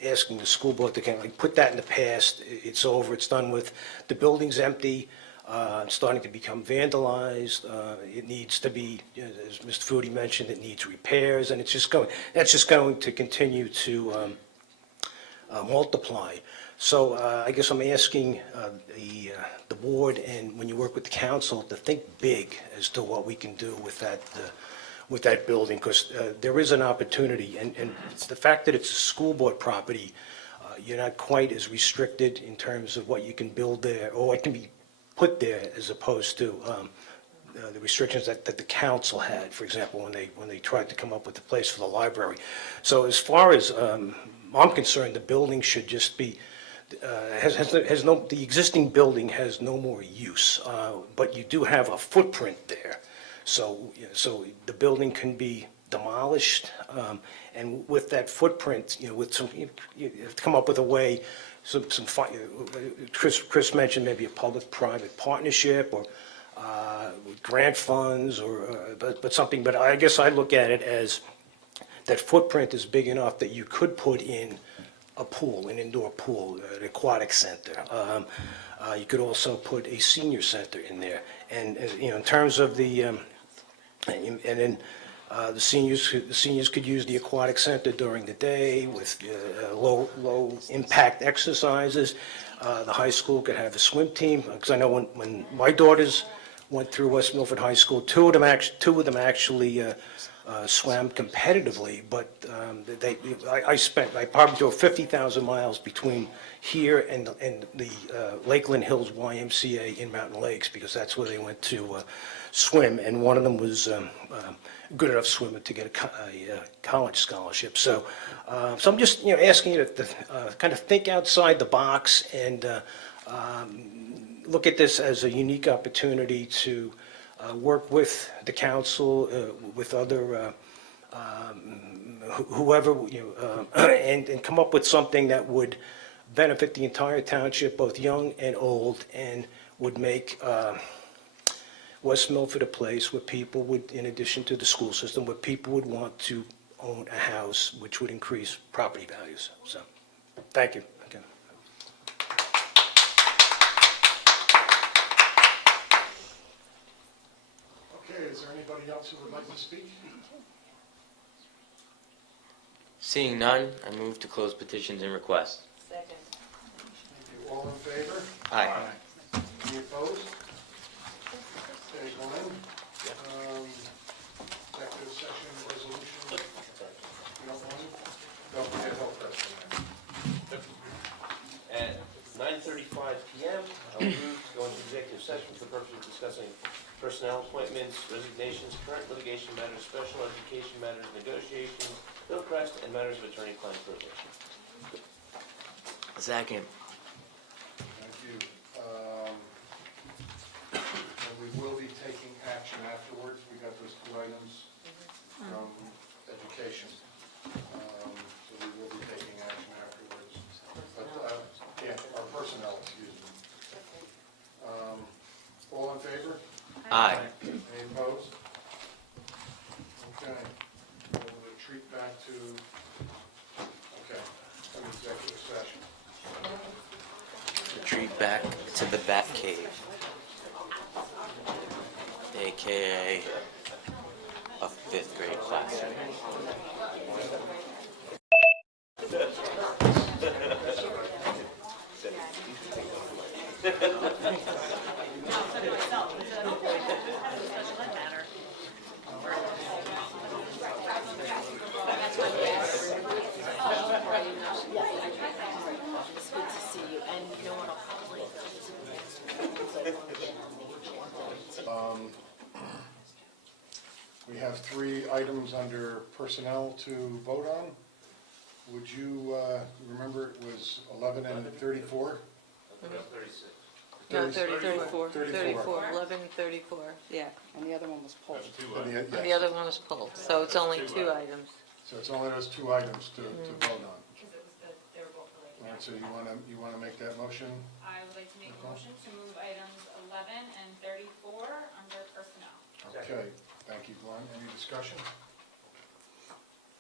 asking the school board to kind of like put that in the past. It's over, it's done with. The building's empty, it's starting to become vandalized. It needs to be, as Mr. Foodie mentioned, it needs repairs, and that's just going to continue to multiply. So I guess I'm asking the board, and when you work with the council, to think big as to what we can do with that building, because there is an opportunity, and it's the fact that it's a school board property, you're not quite as restricted in terms of what you can build there, or what can be put there, as opposed to the restrictions that the council had, for example, when they tried to come up with a place for the library. So as far as I'm concerned, the building should just be, the existing building has no more use, but you do have a footprint there. So the building can be demolished, and with that footprint, with some, you have to come up with a way. Chris mentioned maybe a public-private partnership, or grant funds, but something. But I guess I look at it as that footprint is big enough that you could put in a pool, an indoor pool, an aquatic center. You could also put a senior center in there, and in terms of the the seniors could use the aquatic center during the day with low impact exercises. The high school could have a swim team, because I know when my daughters went through West Milford High School, two of them actually swam competitively, but I probably drove 50,000 miles between here and the Lakeland Hills YMCA in Mountain Lakes, because that's where they went to swim, and one of them was a good enough swimmer to get a college scholarship. So I'm just asking you to kind of think outside the box and look at this as a unique opportunity to work with the council, with other, whoever, and come up with something that would benefit the entire township, both young and old, and would make West Milford a place where people would, in addition to the school system, where people would want to own a house, which would increase property values. So, thank you again. Okay, is there anybody else who would like to speak? Seeing none, I move to close petitions and requests. Second. Thank you. All in favor? Aye. Any opposed? Okay, Glenn, executive session resolution, you don't want it? Don't forget health president. At 9:35 p.m., I will move to go into executive session for the purpose of discussing personnel appointments, resignations, current litigation matters, special education matters, negotiations, Hillcrest, and matters of attorney-client privilege. Second. Thank you. And we will be taking action afterwards. We got those two items from education. So we will be taking action afterwards. But, yeah, our personnel, excuse me. All in favor? Aye. Any opposed? Okay. We'll retreat back to, executive session. Retreat back to the Bat Cave, AKA a 5th grade classroom. We have 3 items under personnel to vote on. Would you remember it was 11 and 34? 36. No, 34, 34. 11 and 34, yeah. And the other one was pulled. And And the yes. other one was pulled, so it's only 2 items. So it's only those 2 items to vote on. Because it was they were both related. All right, so you want to make that motion? I would like to make a motion to move items 11 and 34 under personnel. Okay, thank you, Glenn. Any discussion?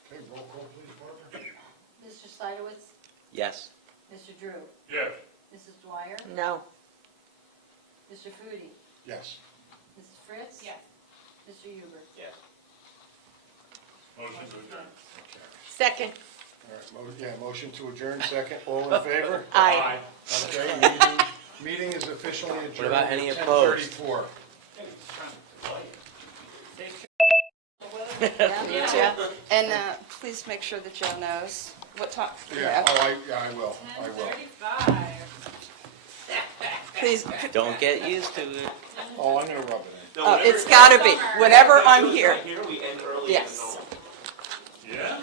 Okay, roll call, please, Barbara. Mr. Seidowitz? Yes. Mr. Drew? Yes. Mrs. Dwyer? No. Mr. Foodie? Yes. Mrs. Fritz? Yes. Mr. Huber? Yes. Motion to adjourn. Second. All right, motion to adjourn, second. All in favor? Aye. Okay, meeting is officially adjourned. about any at opposed? 10:34. And please make sure that Joe knows what time. Yeah, I will. 10:35. Please, Don't get used to it. Oh, I'm gonna rub it in. oh, it's gotta be, whenever I'm here. Here, we end early. Yes. Yeah?